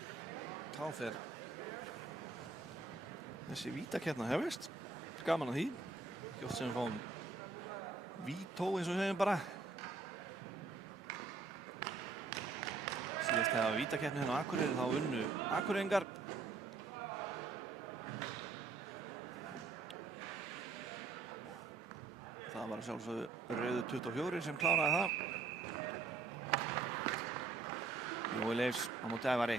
þá fer þessi vítakeppni að hefjast. Gaman að því. Gjótt sem við fáum vító eins og segjum bara. Síðast þegar vítakeppni hérna á Akureyri þá unnu Akureyringar. Það var sjálfsögðu rauðu 24 sem kláraði það. Jói Leifs á móti Ævari.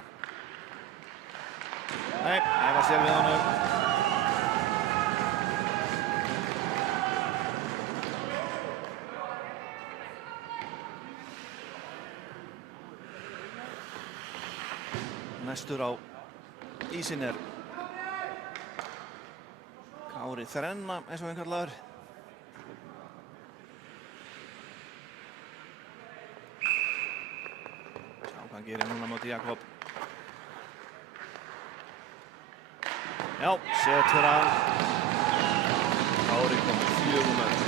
Nei, Ævar sér við honum. Næstur á ísinn er Kári Þrenna, eins og hann kallaður. Hann gerir núna móti Jakob. Já, setur hann. Kári kom með 4 mörk.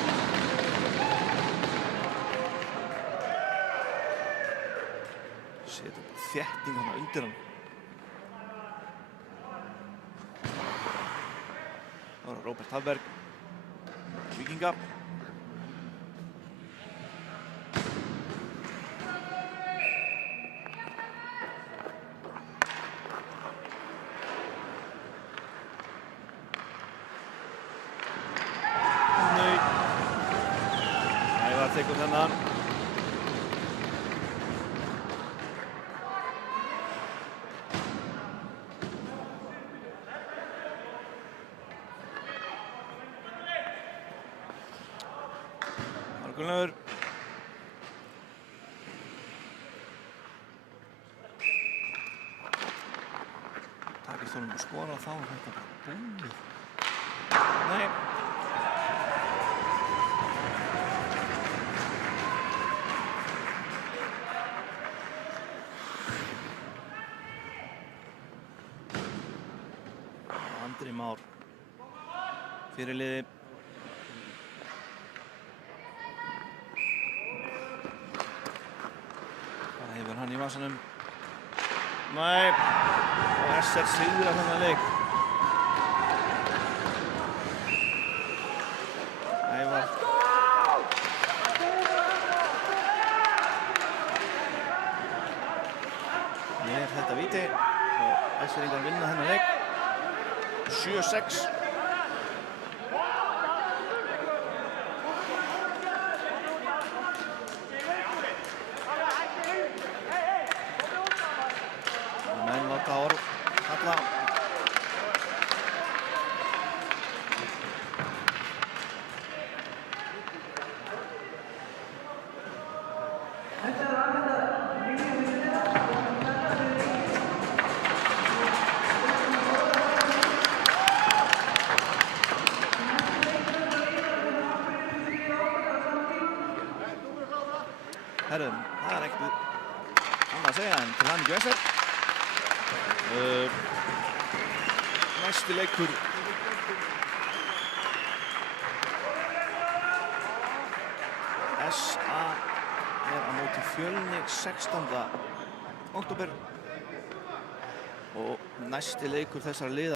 Setur þétting hann undir hann. Það var Róbert Hallberg, Víkinga. Tekur þennan. Gunnlaugur. Takist honum að skora þá er þetta bara búið. Nei. Andri Már fyrirliði. Hvað hefur hann í vasanum? Nei, og SR sigrar þennan leik. Ævar. Þetta víti og SR-ingar vinna þennan leik. 7-6. Menn láta kalla. Herrum, það ekkert annað að segja en til hamingju SR. Næsti leikur SA á móti Fjölni 16. október og næsti leikur þessara liða